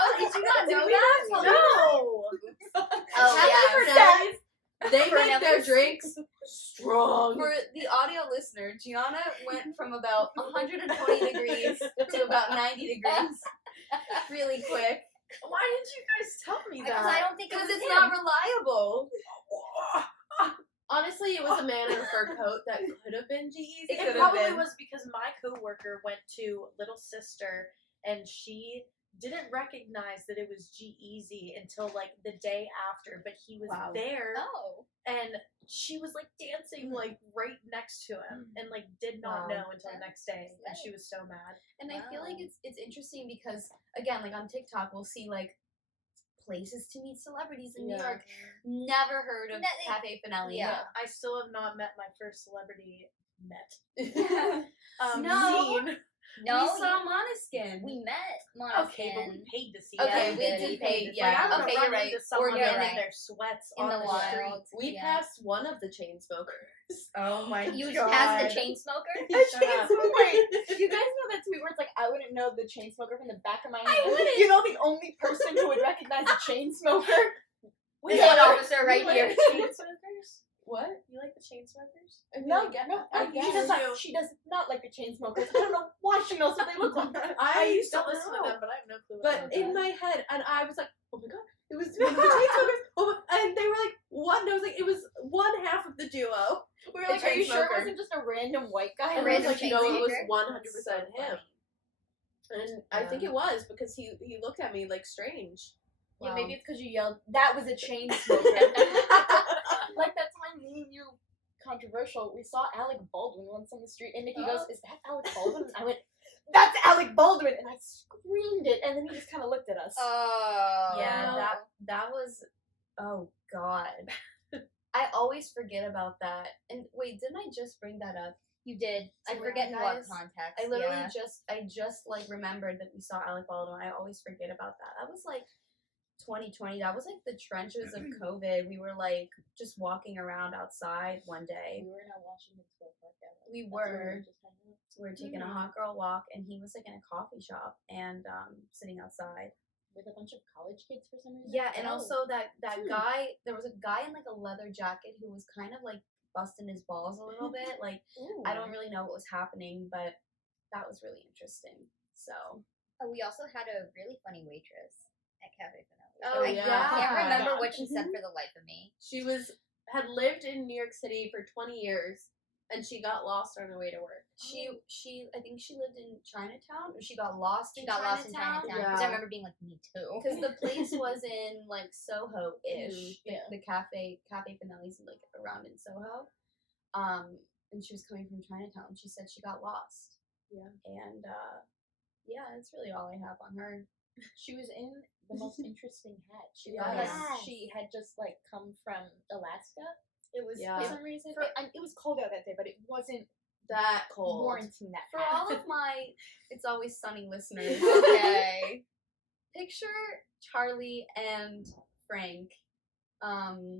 Oh, did you not know that? No. Oh yeah. They For make their Nelly's. drinks strong. For the audio listener, Gianna went from about 120 degrees to about 90 degrees really quick. Why didn't you guys tell me Because that? I don't think it Because was it's him. not reliable. Honestly, it was a man in a fur coat that could have been G-Eazy. It It could've probably been. was because my coworker went to Little Sister and she didn't recognize that it was G-Eazy until like the day after, but he was Wow. there Oh. and she was like dancing like right next to him and like did not Wow. know until the next day and she was so mad. And I feel like Wow. it's interesting because again, like on TikTok, we'll see like places to meet celebrities in New Yeah. York. Never heard of No, Cafe Finelli. Yeah. I still have not met my first celebrity met. No. Scene. No, we saw Måneskin. we met Måneskin. Okay, but we paid to see Okay, them. we Yeah, did we pay. paid. Yeah. Like, I'm gonna Okay, run you're right. into someone you're in right. their sweats In on the the wild. street. We Yeah. passed one of the chain smokers. Oh my You god. passed the chain smoker? Shut up. Wait, you guys know that tweet where it's like, I wouldn't know the chain smoker from the back of my hand? wouldn't. You know the only person who would recognize a chain smoker? This one officer right You here. like the chain smokers? What? You like the chain smokers? No, I she guess. does not. She does not like the chain smokers. I don't know why she knows what they look like. I used to don't listen know. to them, but I have no clue. what But they in look my head, and I was like, oh my god, it was one of the chain smokers. Oh, and they were like, one. I was like, it was one half of the duo. We were like, The are you chain sure it smoker. wasn't just a random white guy? A And I was random like, chain no, it was smoker? 100% him. And I think it was because he looked at me like strange. Yeah, Wow. maybe it's because you yelled, that was a chain smoker. Like that time me and you controversial. We saw Alec Baldwin once on the street, and Nikki goes, "Is that Alec Baldwin?" And I went, "That's Alec Baldwin!" And I screamed it, and then he just kind of looked at us. Oh. Yeah, that was. Oh God. I always forget about that. And wait, didn't I just bring that up? You did. I So forget in what guys, context. I literally yeah. just like remembered that we saw Alec Baldwin. I always forget about that. That was like 2020. That was like the trenches of COVID. We were like just walking around outside one day. We were in our Washington Square Park. We That's were. where we just hanging out. We were taking a hot girl walk, and he was like in a coffee shop and sitting outside. With a bunch of college kids for some reason. Yeah, and also that guy. There was a guy in like a leather jacket who was kind of like busting his balls a little bit. Like Ooh. I don't really know what was happening, but that was really interesting. So. Oh, we also had a really funny waitress at Cafe Finale. Oh, I yeah. can't remember what she said for the life of me. She had lived in New York City for 20 years, and she got lost on her way to work. She I think she lived in Chinatown, or she got lost in Lost in Chinatown. Chinatown. Because I remember being like, me too. Because the place was in like Soho-ish. Yeah. The Cafe Finale's like around in Soho. And she was coming from Chinatown. She said she got lost. Yeah. And yeah, that's really all I have on her. She was in the most interesting hat. She Yes. she had just like come from Alaska. It was Yeah. for some reason. It was cold out that day, but it wasn't That cold. warranting that. For hat. all of my It's Always Sunny listeners, Okay. picture Charlie and Frank.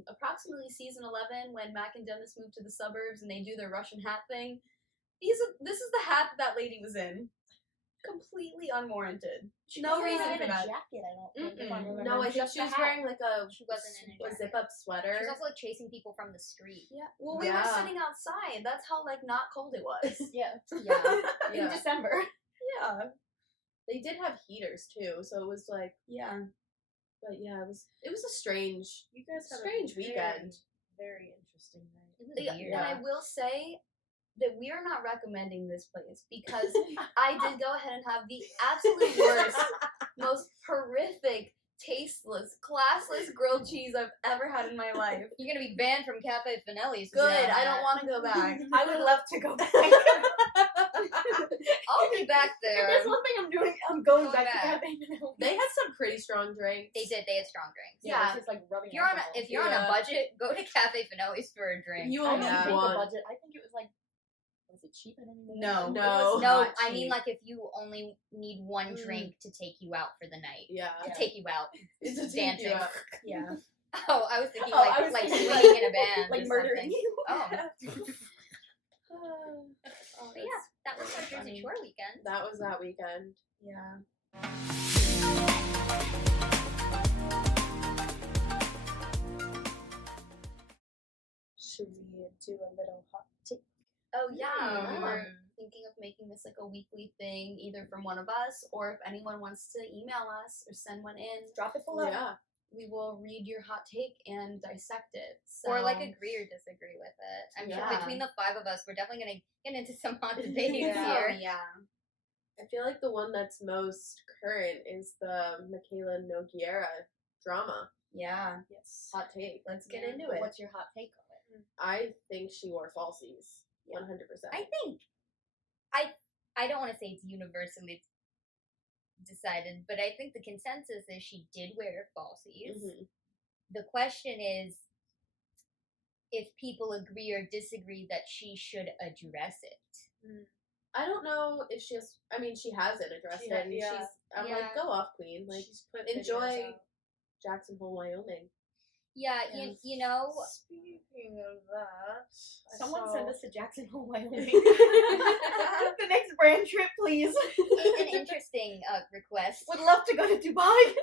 Approximately season 11 when Mac and Dennis moved to the suburbs and they do their Russian hat thing. This is the hat that lady was in. Completely unwarranted. No reason for that. Jacket, I don't think. If I'm Mm-mm. No, I think just she the was hat. wearing like a She wasn't in a zip up sweater. She was also like chasing people from the street. Yeah. Well, we were Yeah. sitting outside. That's how like not cold it was. Yeah, Yeah. in Yeah. December. Yeah. They did have heaters too, so it was like, Yeah. but yeah, it was a strange, You guys had strange a very, weekend. very interesting night. It was weird. And I will say that we are not recommending this place because I did go ahead and have the absolute worst, most horrific, tasteless, classless grilled cheese I've ever had in my life. You're gonna be banned from Cafe Finale's. Good, I don't want to go back. I would love to go back. I'll be back If there. there's one thing I'm doing, I'm going Going back back. to Cafe Manila. They had some pretty strong drinks. They did. They had strong drinks. Yeah, Yeah. it's just like rubbing. If you're on alcohol. a budget, go to Cafe Finale's for a drink. You I only don't need think a one. budget. I think it was like, was it cheap? I don't even No. know. No. It was No, not I mean cheap. like if you only need one drink to take you out for the night. Yeah. To take you out. It's a Dancing. Yeah. Oh, I was thinking Oh, I was like thinking, swinging in a band. like or murdering something. you. Oh. Oh, But yeah, that was our Jersey funny. Shore weekend. That was that weekend. Yeah. Should we do a little hot take? Oh yeah, we were thinking of making this like a weekly thing, either from one of us or if anyone wants to email us or send one in, Drop it below. Yeah. we will read your hot take and dissect it. So, Or like agree or disagree with it. I'm Yeah. sure between the five of us, we're definitely gonna get into some hot debates yeah. here. Yeah. I feel like the one that's most current is the Michaela Nogueira drama. Yeah. Yes. Hot take. Let's get Yeah. into it. What's your hot take on it? I think she wore falsies. 100%. I think I don't want to say it's universally decided, but I think the consensus is she did wear falsies. Mhm. The question is if people agree or disagree that she should address it. I don't know if she has. I mean, she hasn't addressed She it. ha- And yeah. I'm Yeah. like, go off, queen. Like, She's put enjoy videos out. Jackson Hole, Wyoming. Yeah, Yes. you know, Speaking of that, Someone send us to Jackson Hole, Wyoming. the The next brand trip, please. an interesting request. Would love to go to Dubai.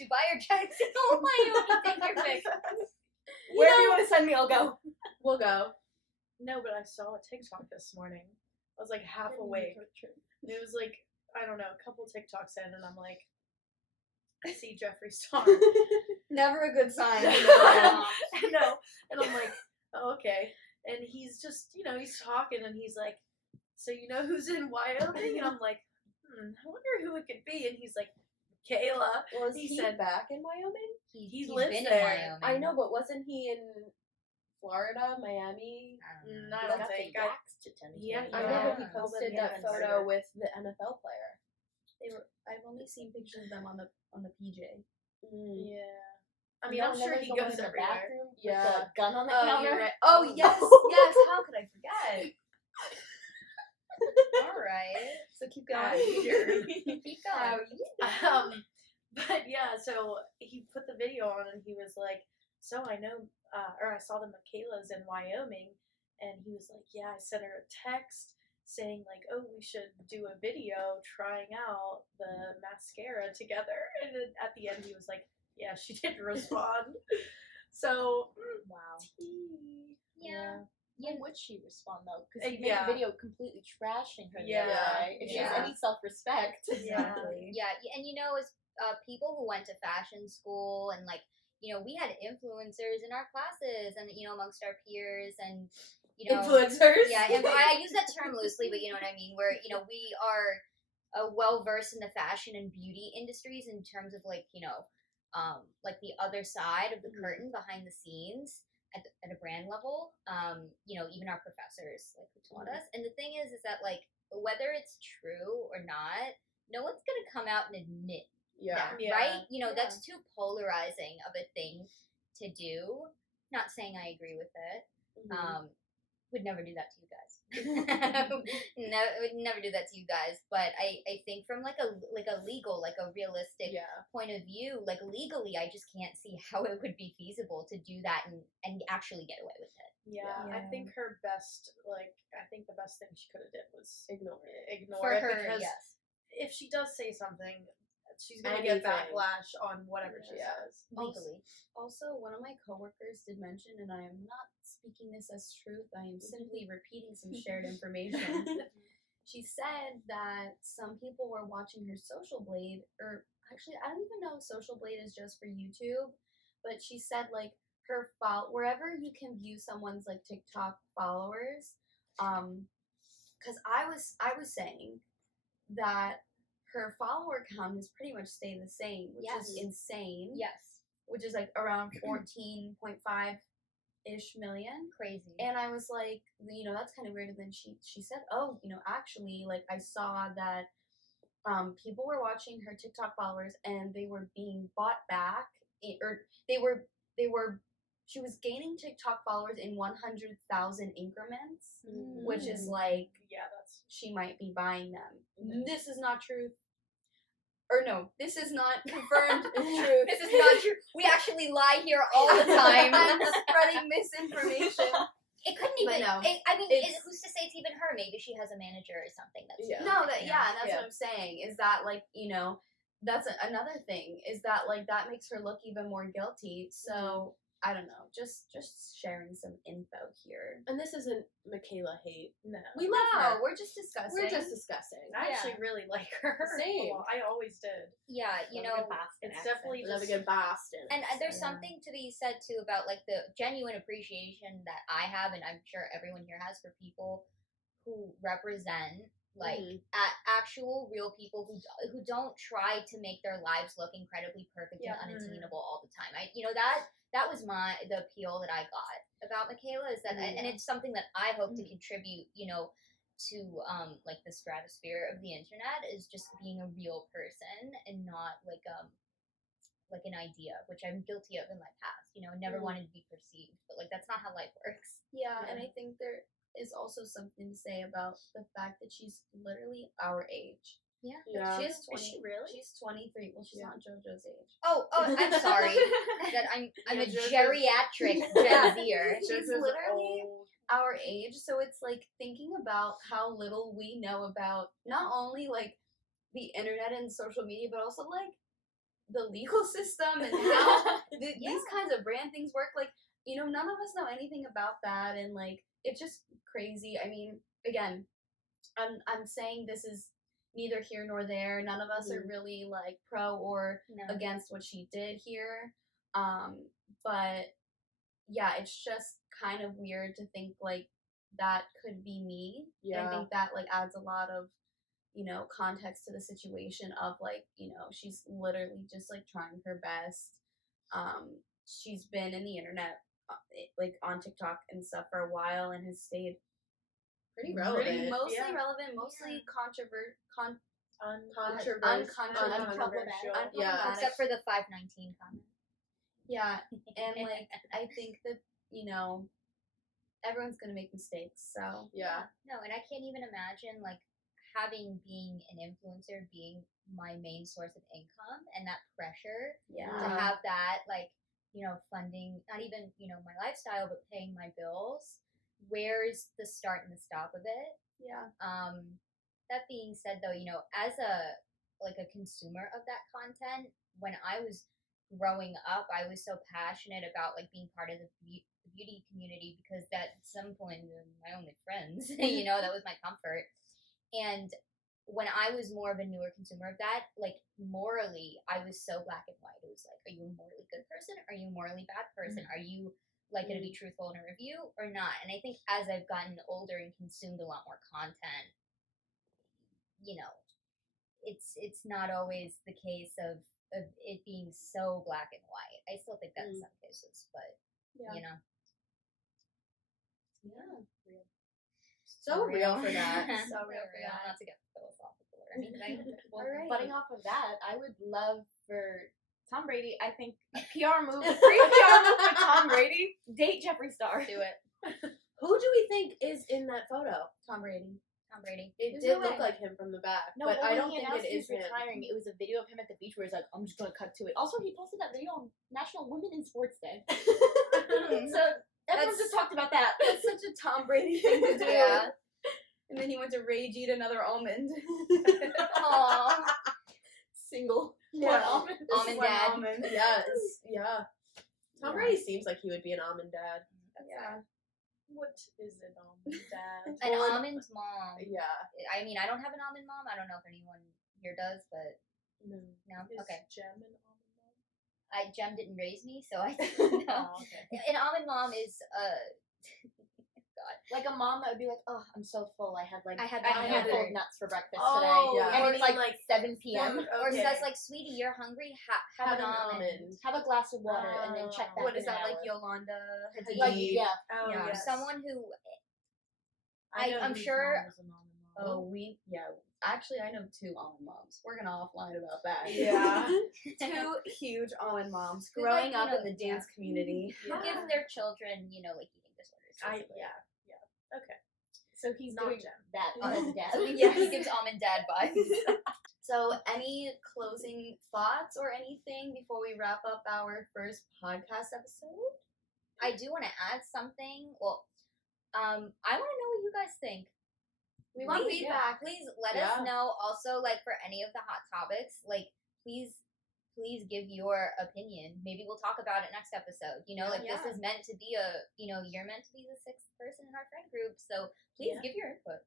Dubai or Jackson Hole, Wyoming, take your pick. Wherever you want to send me, I'll go. We'll go. No, but I saw a TikTok this morning. I was like half awake. And it was like, I don't know, a couple TikToks in, and I'm like, I see Jeffree Star. Never a good sign. I know. And I'm like, oh, okay. And he's just, he's talking, and he's like, so you know who's in Wyoming? And I'm like, I wonder who it could be. And he's like, Kayla. Was He he said- back in Wyoming? He He's lives been there. in Wyoming. I know, but wasn't he in Florida, Miami. I don't know. I He's don't got the think yaks to tend to. Yeah, I I know, know he he called posted them that Meghan photo murder. with the NFL player. I've only seen pictures of them on the PJ. Yeah. I mean, No, I'm and then sure there's he the one goes in the everywhere. bathroom with Yeah. the gun on the Oh, counter. you're right. Oh yes, yes. How could I forget? All right. So keep Ah, going. Keep going. But yeah, so he put the video on and he was like, so I know, or I saw the Michaela's in Wyoming, and he was like, yeah, I sent her a text saying like, oh, we should do a video trying out the mascara together, and then at the end he was like, yeah, she didn't respond. So Wow. Yeah. When would she respond though? Because he made Yeah. a video completely trashing her. Yeah. The other day. If she has Yeah. any self-respect. Exactly. Yeah, and as people who went to fashion school and like we had influencers in our classes and amongst our peers and Influencers. yeah, and I use that term loosely, but you know what I mean. Where we are well versed in the fashion and beauty industries in terms of like like the other side of the curtain behind the scenes at a brand level. Even our professors like who taught us. And the thing is that like whether it's true or not, no one's gonna come out and admit Yeah. that, Yeah. right? That's too polarizing of a thing to do. Not saying I agree with it. Would never do that to you guys. No, would never do that to you guys. But I think from like a legal, like a realistic point of view, like legally, I just can't see how it would be feasible to do that and actually get away with it. Yeah, I think the best thing she could have did was Ignore it. For it, her, because yes. if she does say something, she's gonna get backlash on whatever she says. Legally. Also, one of my coworkers did mention, and I am not speaking this as truth, I am simply repeating some shared information. She said that some people were watching her Social Blade, or actually, I don't even know if Social Blade is just for YouTube, but she said like her wherever you can view someone's like TikTok followers, because I was saying that her follower count has pretty much stayed the same, which is insane. Yes. Which is like around 14.5-ish million. Crazy. And I was like, that's kind of weird. And then she said, oh, actually, like I saw that people were watching her TikTok followers and they were being bought back, or she was gaining TikTok followers in 100,000 increments, which is like, she might be buying them. This is not true. Or no, this is not confirmed truth. This is not true. We actually lie here all the time. I'm spreading misinformation. It couldn't even. No, Who's to say it's even her? Maybe she has a manager or something. That's that's what I'm saying. Is that like that's another thing. Is that like that makes her look even more guilty. So I don't know. Just sharing some info here. And this isn't Michaela hate. No, We love her. We're just discussing. We're just discussing. I actually really like her. Same. Well, I always did. Yeah, It's definitely Love a good Boston. And there's something to be said too about like the genuine appreciation that I have, and I'm sure everyone here has, for people who represent like actual real people who don't try to make their lives look incredibly perfect and unattainable all the time. That was the appeal that I got about Michaela, is that and it's something that I hope to contribute to like the stratosphere of the internet, is just being a real person and not like an idea, which I'm guilty of in my past. Never wanted to be perceived, but like that's not how life works. Yeah, and I think there is also something to say about the fact that she's literally our age. Yeah. She's 20. Is she really? She's 23. Well, she's not JoJo's age. Oh, I'm sorry that I'm a JoJo's geriatric Gen Zer. She's literally our age, so it's like thinking about how little we know about not only like the internet and social media, but also like the legal system and how these kinds of brand things work. Like, none of us know anything about that, and like it's just crazy. I mean, again, I'm saying this is neither here nor there. None of us are really like pro or against what she did here. But yeah, it's just kind of weird to think like that could be me. Yeah. I think that like adds a lot of context to the situation of like, she's literally just like trying her best. She's been in the internet like on TikTok and stuff for a while and has stayed Pretty relevant. mostly relevant, mostly uncontroversial. Yeah. Except for the 519 comment. Yeah, and like I think that everyone's gonna make mistakes. So Yeah. No, and I can't even imagine like being an influencer being my main source of income and that pressure to have that like funding not even my lifestyle but paying my bills. Where's the start and the stop of it? Yeah. That being said, though, as a consumer of that content, when I was growing up, I was so passionate about like being part of the beauty community because at some point, my only friends, that was my comfort. And when I was more of a newer consumer of that, like morally, I was so black and white. It was like, are you a morally good person? Are you a morally bad person? Are you like going to be truthful in a review or not? And I think as I've gotten older and consumed a lot more content, it's not always the case of it being so black and white. I still think that in some cases, but Yeah. So real for that. So real for that. Not to get philosophical or anything. Well, Alright. butting off of that, I would love for Tom Brady. I think a PR move, free PR move for Tom Brady. Date Jeffree Star. Do it. Who do we think is in that photo? Tom Brady. It There's did no look way. like him from the back, No, but when I don't he think announced it he is was him. retiring, it was a video of him at the beach where he's like, I'm just going to cut to it. Also, he posted that video on National Women in Sports Day. So everyone just talked about that. That's such a Tom Brady thing to do. Yeah. And then he went to rage eat another almond. Aww. Single. Yeah. Almond dad. Almond. Yes, yeah. Tom Yeah. Brady seems like he would be an almond dad. Yeah. What is it, Dad? An almond mom. Yeah. I mean, I don't have an almond mom. I don't know if anyone here does, but No. no. Is Okay. Jem an almond Jem didn't raise me, so I don't know. mom? Oh, okay. An almond mom is God. Like a mom that would be like, oh, I'm so full. I had I had a one handful other. of nuts for breakfast Oh, today. yeah. And Or it's even, like like, 7 p.m. Or Okay. says like, sweetie, you're hungry. Have an almond. Have a glass of water and then check back What in is that, an like hour. Yolanda Hadid? Like, Hadid. yeah. Oh, Yeah. yes. Someone who I know I'm whose sure- mom is an almond mom. Actually, I know 2 almond moms. We're gonna offline about that. Yeah. 2 huge almond moms Who, growing like, up you in know, the dance community. who give their children, like eating disorders. basically. Okay. So he's Not doing Jem. that as a dad. So he gives almond dad vibes. So, any closing thoughts or anything before we wrap up our first podcast episode? I do want to add something. Well, I want to know what you guys think. We want Please, feedback. Please let Yeah. us know. Also, like for any of the hot topics, like please give your opinion. Maybe we'll talk about it next episode. This is meant to be you're meant to be the 6th person in our friend group. So please give your input.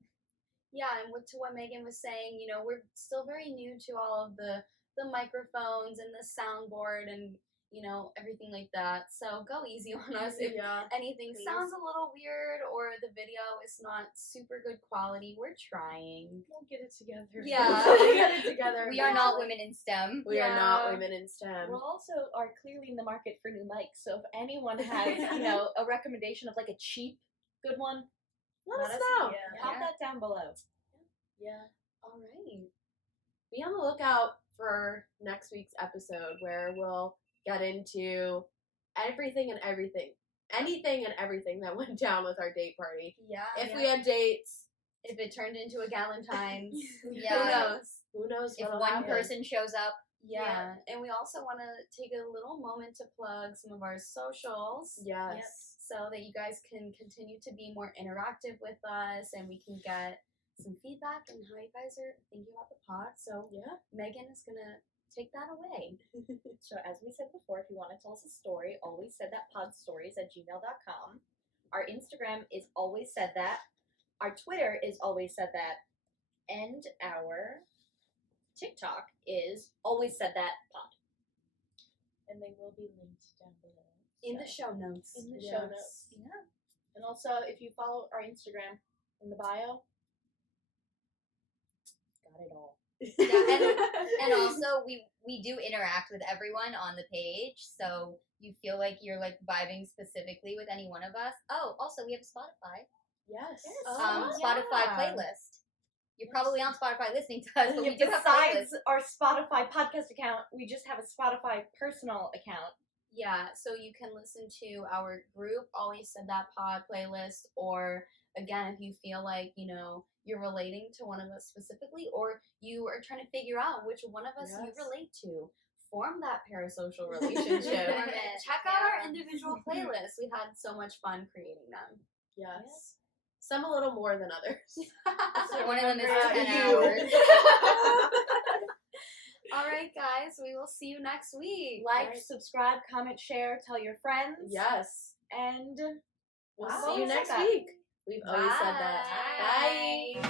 Yeah, and to what Megan was saying, we're still very new to all of the microphones and the soundboard and everything like that. So go easy on us if anything Please. sounds a little weird or the video is not super good quality. We're trying. We'll get it together. Yeah. We'll get it together. We are not women in STEM. We are not women in STEM. We also are clearly in the market for new mics. So if anyone has, a recommendation of like a cheap, good one, Let us us- know. yeah. pop that down below. Yeah. All right. Be on the lookout for next week's episode where we'll get into anything and everything that went down with our date party. Yeah. If we had dates, if it turned into a Galentine's, Yeah. who knows If what'll one happen. person shows up, Yeah. And we also want to take a little moment to plug some of our socials. Yes. So that you guys can continue to be more interactive with us and we can get some feedback on how you guys are thinking about the pod. So Yeah. Megan is going to take that away. So as we said before, if you want to tell us a story, alwayssaidthatpodstories@gmail.com. Our Instagram is alwayssaidthat. Our Twitter is alwayssaidthat. And our TikTok is alwayssaidthatpod. And they will be linked down below. In the show notes. In the Yes. show notes. yeah. And also, if you follow our Instagram in the bio, got it all. Yeah, and also we do interact with everyone on the page, so you feel like you're like vibing specifically with any one of us. Oh, also we have Spotify. Yes. Spotify playlist. You're probably on Spotify listening to us, but we do have Besides playlists. our Spotify podcast account, we just have a Spotify personal account. Yeah, so you can listen to our group Always Said That Pod playlist, or again, if you feel like, you know, you're relating to one of us specifically, or you are trying to figure out which one of us you Yes. relate to, form that parasocial relationship. Form it, Check out our individual playlists. We had so much fun creating them. Yes. Some a little more than others. One of them is Remember 10 you. hours. All right, guys, we will see you next week. Like, subscribe, comment, share, tell your friends. Yes. And We'll Wow. see you Always said next that. week. We've always said that. Bye. Bye.